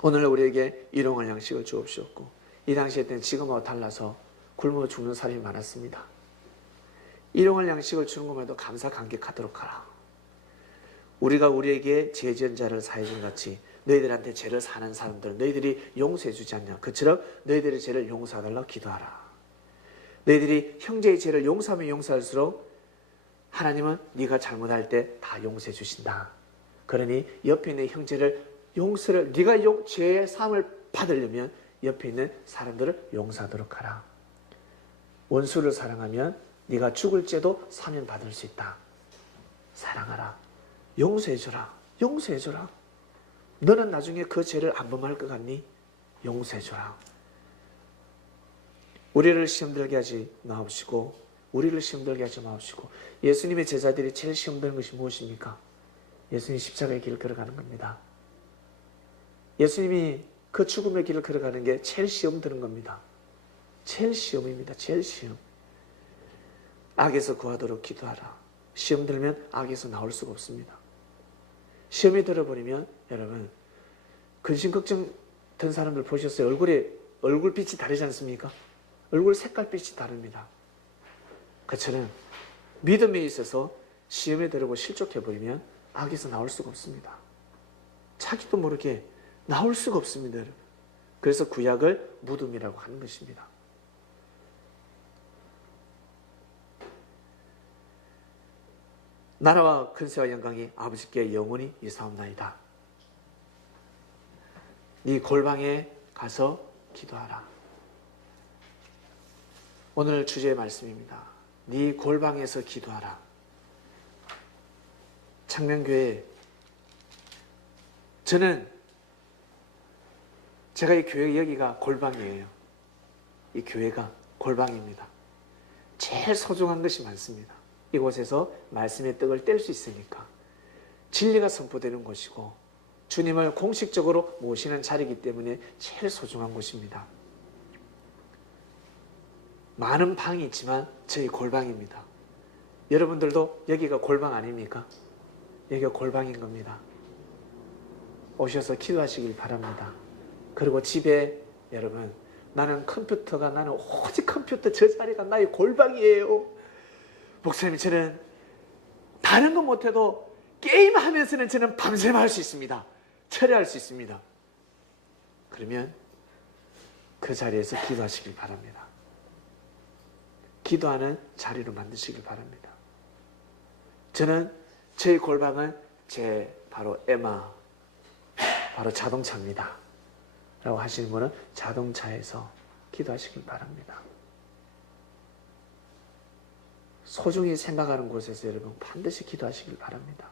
오늘 우리에게 일용할 양식을 주옵시었고 이 당시에 때는 지금하고 달라서 굶어 죽는 사람이 많았습니다. 일용할 양식을 주는 것만 해도 감사 감격하도록 하라. 우리가 우리에게 죄 지은 자를 사해준 같이 너희들한테 죄를 사는 사람들은 너희들이 용서해 주지 않냐. 그처럼 너희들의 죄를 용서하달라고 기도하라. 너희들이 형제의 죄를 용서하면 용서할수록 하나님은 네가 잘못할 때 다 용서해 주신다. 그러니 옆에 있는 형제를 용서를 네가 죄의 사함을 받으려면 옆에 있는 사람들을 용서하도록 하라. 원수를 사랑하면 네가 죽을지도 사면받을 수 있다. 사랑하라. 용서해줘라. 용서해줘라. 너는 나중에 그 죄를 안 범할 것 같니? 용서해줘라. 우리를 시험들게 하지 마옵시고 우리를 시험들게 하지 마옵시고 예수님의 제자들이 제일 시험되는 것이 무엇입니까? 예수님이 십자가의 길을 걸어가는 겁니다. 예수님이 그 죽음의 길을 걸어가는 게 제일 시험드는 겁니다. 제일 시험입니다. 제일 시험. 악에서 구하도록 기도하라. 시험 들면 악에서 나올 수가 없습니다. 시험에 들어버리면 여러분 근심 걱정 든 사람들 보셨어요? 얼굴빛이 다르지 않습니까? 얼굴 색깔빛이 다릅니다. 그처럼 믿음에 있어서 시험에 들어고 실족해버리면 악에서 나올 수가 없습니다. 자기도 모르게 나올 수가 없습니다. 여러분. 그래서 구약을 무덤이라고 하는 것입니다. 나라와 근세와 영광이 아버지께 영원히 이사옵나이다. 네 골방에 가서 기도하라. 오늘 주제의 말씀입니다. 네 골방에서 기도하라. 창명교회, 제가 이 교회 여기가 골방이에요. 이 교회가 골방입니다. 제일 소중한 것이 많습니다. 이곳에서 말씀의 떡을 뗄 수 있으니까 진리가 선포되는 곳이고 주님을 공식적으로 모시는 자리이기 때문에 제일 소중한 곳입니다. 많은 방이 있지만 저희 골방입니다. 여러분들도 여기가 골방 아닙니까? 여기가 골방인 겁니다. 오셔서 기도하시길 바랍니다. 그리고 집에 여러분 나는 오직 컴퓨터 저 자리가 나의 골방이에요. 목사님 저는 다른 거 못해도 게임하면서는 저는 밤샘 할 수 있습니다. 철회할 수 있습니다. 그러면 그 자리에서 기도하시길 바랍니다. 기도하는 자리로 만드시길 바랍니다. 저는 제 골방은 바로 에마, 바로 자동차입니다. 라고 하시는 분은 자동차에서 기도하시길 바랍니다. 소중히 생각하는 곳에서 여러분 반드시 기도하시길 바랍니다.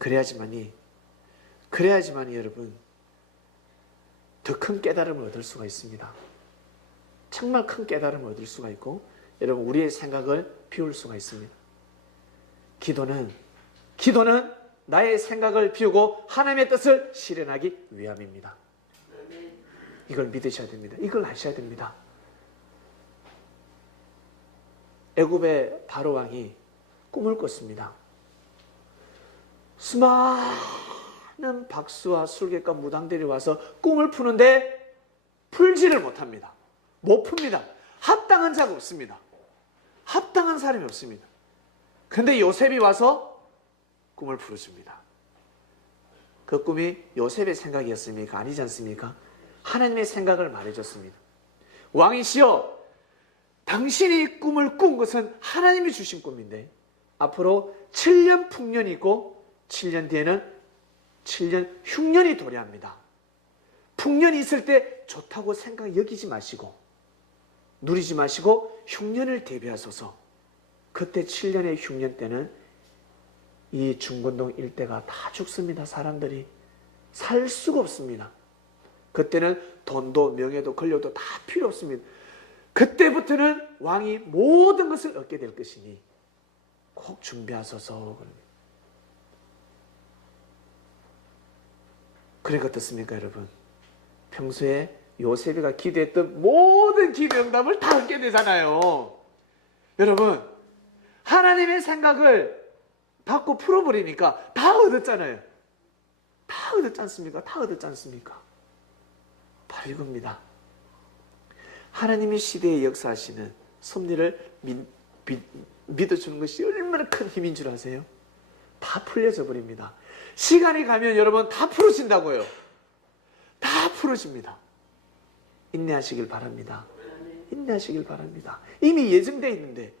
그래야지만이 여러분 더 큰 깨달음을 얻을 수가 있습니다. 정말 큰 깨달음을 얻을 수가 있고 여러분 우리의 생각을 비울 수가 있습니다. 기도는 나의 생각을 비우고 하나님의 뜻을 실현하기 위함입니다. 이걸 믿으셔야 됩니다. 이걸 아셔야 됩니다. 애굽의 바로 왕이 꿈을 꿨습니다. 수많은 박수와 술객과 무당들이 와서 꿈을 푸는데 풀지를 못합니다. 못 풉니다. 합당한 자가 없습니다. 합당한 사람이 없습니다. 그런데 요셉이 와서 꿈을 풀어줍니다. 그 꿈이 요셉의 생각이었습니까? 아니지 않습니까? 하나님의 생각을 말해줬습니다. 왕이시여, 당신이 꿈을 꾼 것은 하나님이 주신 꿈인데 앞으로 7년 풍년이 있고 7년 뒤에는 7년 흉년이 도래합니다. 풍년이 있을 때 좋다고 여기지 마시고 누리지 마시고 흉년을 대비하소서. 그때 7년의 흉년 때는 이 중건동 일대가 다 죽습니다. 사람들이 살 수가 없습니다. 그때는 돈도 명예도 권력도 다 필요 없습니다. 그때부터는 왕이 모든 것을 얻게 될 것이니 꼭 준비하소서. 그러니까 어떻습니까 여러분? 평소에 요셉이가 기도했던 모든 기도 응답을 다 얻게 되잖아요. 여러분 하나님의 생각을 받고 풀어버리니까 다 얻었잖아요. 다 얻었지 않습니까? 다 얻었지 않습니까? 바로 이겁니다. 하나님이 시대에 역사하시는 섭리를 믿어주는 것이 얼마나 큰 힘인 줄 아세요? 다 풀려져 버립니다. 시간이 가면 여러분 다 풀어진다고요. 다 풀어집니다. 인내하시길 바랍니다. 인내하시길 바랍니다. 이미 예정되어 있는데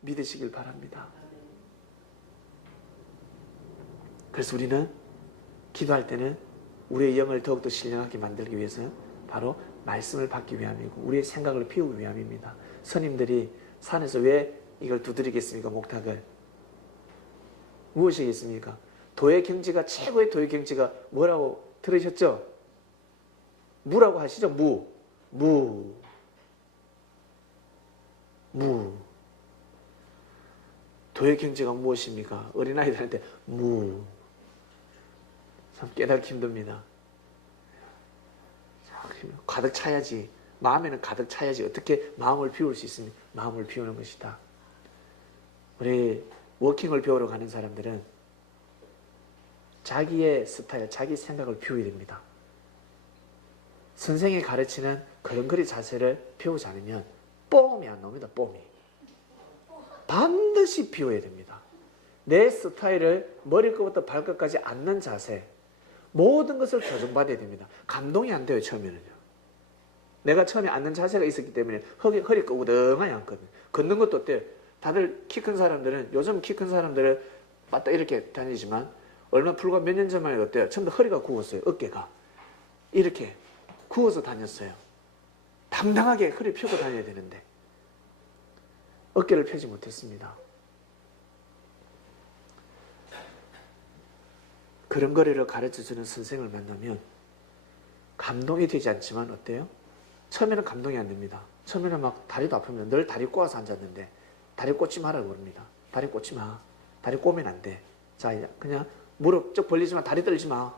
믿으시길 바랍니다. 그래서 우리는 기도할 때는 우리의 영을 더욱더 신령하게 만들기 위해서는 바로 말씀을 받기 위함이고 우리의 생각을 피우기 위함입니다. 스님들이 산에서 왜 이걸 두드리겠습니까? 목탁을. 무엇이겠습니까? 도의 경지가 최고의 도의 경지가 뭐라고 들으셨죠? 무라고 하시죠? 무. 도의 경지가 무엇입니까? 어린아이들한테 무. 참 깨닫기 힘듭니다. 가득 차야지. 마음에는 가득 차야지. 어떻게 마음을 비울 수 있습니까? 마음을 비우는 것이다. 우리 워킹을 배우러 가는 사람들은 자기의 스타일, 자기 생각을 비워야 됩니다. 선생이 가르치는 걸음걸이 자세를 배우지 않으면 뽐이 안 나옵니다. 뽐이. 반드시 비워야 됩니다. 내 스타일을 머리끝부터 발끝까지 앉는 자세, 모든 것을 교정받아야 됩니다. 감동이 안 돼요. 처음에는요. 내가 처음에 앉는 자세가 있었기 때문에 허리가 우등하게 앉거든요. 걷는 것도 어때요? 다들 키 큰 사람들은, 요즘 키 큰 사람들은 맞다 이렇게 다니지만 얼마 불과 몇 년 전만 해도 어때요? 전부 허리가 굽었어요. 어깨가 이렇게 구워서 다녔어요. 당당하게 허리 펴고 다녀야 되는데 어깨를 펴지 못했습니다. 걸음걸이를 가르쳐주는 선생을 만나면 감동이 되지 않지만 어때요? 처음에는 감동이 안 됩니다. 처음에는 막 다리도 아프면 늘 다리 꼬아서 앉았는데 다리 꽂지 말라고 그럽니다. 다리 꽂지 마. 다리 꼬면 안 돼. 자, 그냥 무릎 쭉 벌리지만 다리 떨지 마.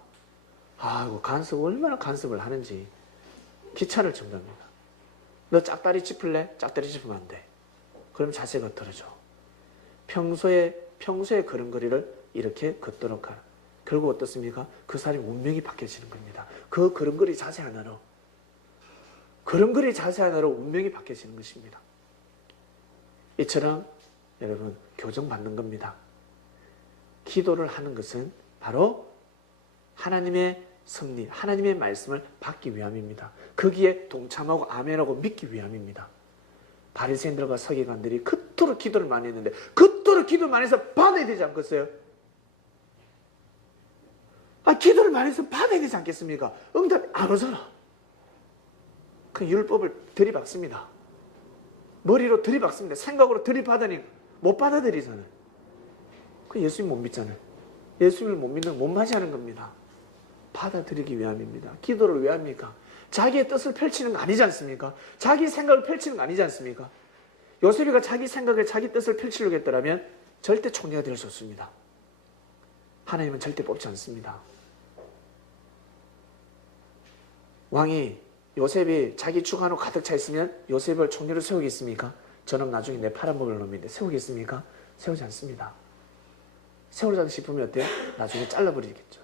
아이고, 얼마나 간섭을 하는지 귀찮을 정도입니다. 너 짝다리 짚을래? 짝다리 짚으면 안 돼. 그럼 자세가 떨어져. 평소에 걸음걸이를 이렇게 걷도록 하라. 결국 어떻습니까? 그 사람이 운명이 바뀌어지는 겁니다. 그 걸음걸이 자세 하나로 운명이 바뀌어지는 것입니다. 이처럼 여러분 교정받는 겁니다. 기도를 하는 것은 바로 하나님의 섭리, 하나님의 말씀을 받기 위함입니다. 거기에 동참하고 아멘하고 믿기 위함입니다. 바리새인들과 서기관들이 그토록 기도를 많이 했는데 그토록 기도를 많이 해서 받아야 되지 않겠어요? 기도를 많이 해서 받아야 되지 않겠습니까? 응답이 안 오잖아. 그 율법을 들이박습니다. 머리로 들이박습니다. 생각으로 들이받으니 못 받아들이잖아요. 그 예수님 못 믿잖아요. 예수님을 못 믿는 못 맞이하는 겁니다. 받아들이기 위함입니다. 기도를 왜 합니까? 자기의 뜻을 펼치는 거 아니지 않습니까? 자기 생각을 펼치는 거 아니지 않습니까? 요셉이가 자기 생각에 자기 뜻을 펼치려고 했더라면 절대 총리가 될 수 없습니다. 하나님은 절대 뽑지 않습니다. 왕이 요셉이 자기 주관으로 가득 차 있으면 요셉을 총리로 세우겠습니까? 저놈 나중에 내 팔아먹을 놈인데 세우겠습니까? 세우지 않습니다. 세우자 싶으면 어때요? 나중에 잘라버리겠죠.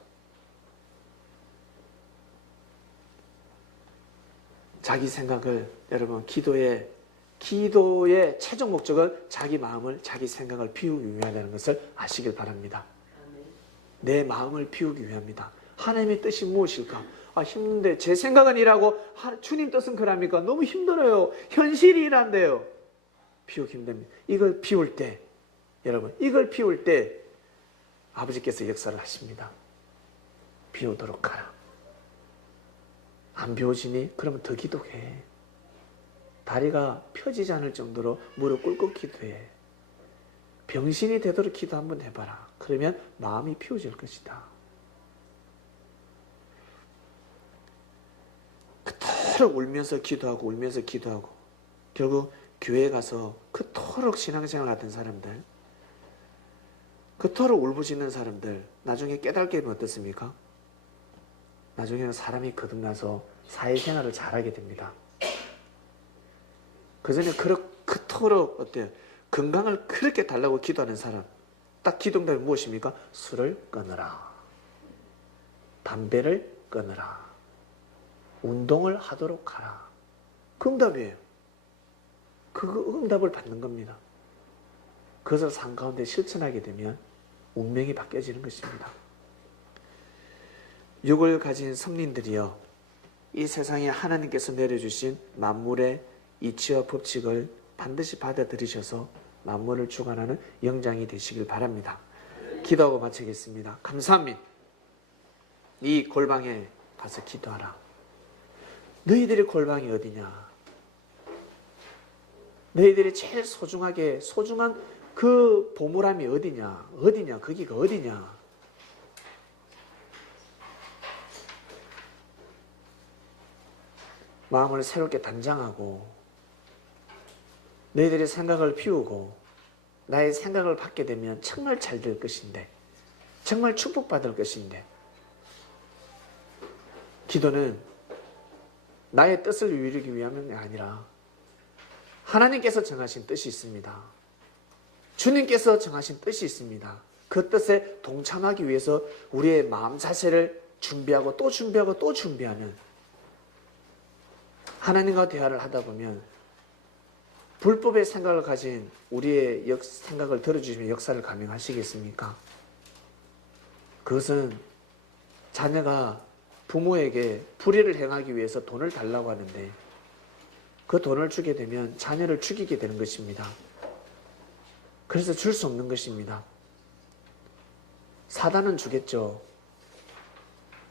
자기 생각을 여러분 기도의 최종 목적은 자기 마음을 자기 생각을 비우기 위하다는 것을 아시길 바랍니다. 내 마음을 비우기 위함이다. 하나님의 뜻이 무엇일까? 힘든데 제 생각은 이라고 주님 뜻은 그랍니까? 너무 힘들어요. 현실이 이란데요. 비우기 힘듭니다. 이걸 비울 때 아버지께서 역사를 하십니다. 비우도록 하라. 안 비워지니? 그러면 더 기도해. 다리가 펴지지 않을 정도로 무릎 꿇고 기도해. 병신이 되도록 기도 한번 해봐라. 그러면 마음이 비워질 것이다. 그토록 울면서 기도하고 결국 교회에 가서 그토록 신앙생활 하던 사람들, 그토록 울부짖는 사람들 나중에 깨닫게 되면 어떻습니까? 나중에는 사람이 거듭나서 사회생활을 잘하게 됩니다. 그전에 그토록 어때요? 건강을 그렇게 달라고 기도하는 사람, 딱 기도응답이 무엇입니까? 술을 끊으라, 담배를 끊으라, 운동을 하도록 하라. 그 응답이에요. 그 응답을 받는 겁니다. 그것을 삶 가운데 실천하게 되면 운명이 바뀌어지는 것입니다. 육을 가진 성린들이여, 이 세상에 하나님께서 내려주신 만물의 이치와 법칙을 반드시 받아들이셔서 만물을 주관하는 영장이 되시길 바랍니다. 기도하고 마치겠습니다. 감사합니다. 이 골방에 가서 기도하라. 너희들의 골방이 어디냐? 너희들이 제일 소중한 그 보물함이 어디냐? 거기가 어디냐? 마음을 새롭게 단장하고 너희들의 생각을 비우고 나의 생각을 받게 되면 정말 잘 될 것인데, 정말 축복받을 것인데, 기도는 나의 뜻을 이루기 위함이 아니라 하나님께서 정하신 뜻이 있습니다. 주님께서 정하신 뜻이 있습니다. 그 뜻에 동참하기 위해서 우리의 마음 자세를 준비하고 또 준비하고 또 준비하는, 하나님과 대화를 하다 보면 불법의 생각을 가진 우리의 생각을 들어주시면 역사를 감행하시겠습니까? 그것은 자녀가 부모에게 불의를 행하기 위해서 돈을 달라고 하는데 그 돈을 주게 되면 자녀를 죽이게 되는 것입니다. 그래서 줄 수 없는 것입니다. 사단은 주겠죠.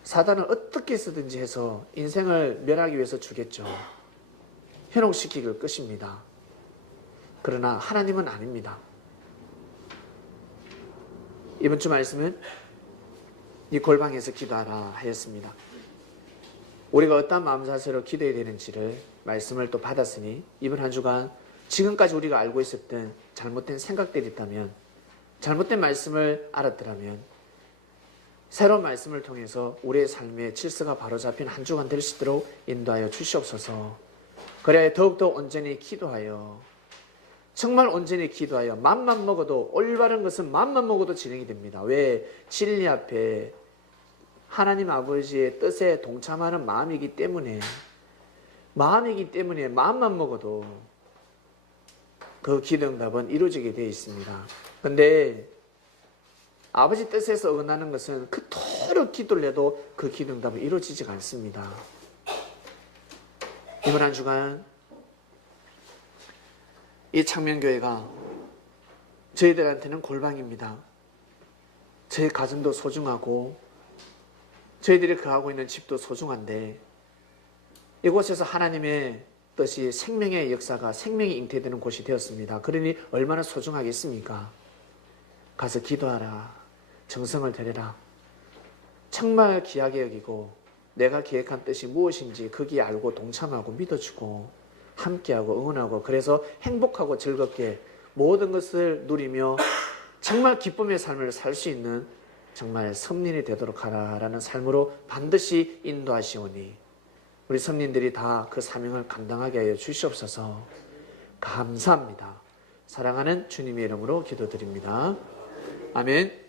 사단은 어떻게 해서든지 해서 인생을 멸하기 위해서 주겠죠. 현혹시킬 것입니다. 그러나 하나님은 아닙니다. 이번 주 말씀은 이 골방에서 기도하라 하였습니다. 우리가 어떤 마음 자세로 기도해야 되는지를 말씀을 또 받았으니 이번 한 주간 지금까지 우리가 알고 있었던 잘못된 생각들이 있다면, 잘못된 말씀을 알았더라면 새로운 말씀을 통해서 우리의 삶의 질서가 바로잡힌 한 주간 될 수 있도록 인도하여 주시옵소서. 그래야 더욱더 온전히 기도하여, 정말 온전히 기도하여, 맘만 먹어도, 올바른 것은 맘만 먹어도 진행이 됩니다. 왜? 진리 앞에 하나님 아버지의 뜻에 동참하는 마음이기 때문에 마음만 먹어도 그 기도응답은 이루어지게 되어 있습니다. 그런데 아버지 뜻에서 어긋나는 것은 그토록 기도를 해도 그 기도응답은 이루어지지가 않습니다. 이번 한 주간 이 창명교회가 저희들한테는 골방입니다. 저희 가정도 소중하고 저희들이 거하고 있는 집도 소중한데 이곳에서 하나님의 뜻이 생명의 역사가, 생명이 잉태되는 곳이 되었습니다. 그러니 얼마나 소중하겠습니까? 가서 기도하라. 정성을 들여라. 정말 귀하게 여기고 내가 계획한 뜻이 무엇인지 거기에 알고 동참하고 믿어주고 함께하고 응원하고, 그래서 행복하고 즐겁게 모든 것을 누리며 정말 기쁨의 삶을 살 수 있는 정말 성린이 되도록 하라라는 삶으로 반드시 인도하시오니 우리 성린들이 다 그 사명을 감당하게 하여 주시옵소서. 감사합니다. 사랑하는 주님의 이름으로 기도드립니다. 아멘.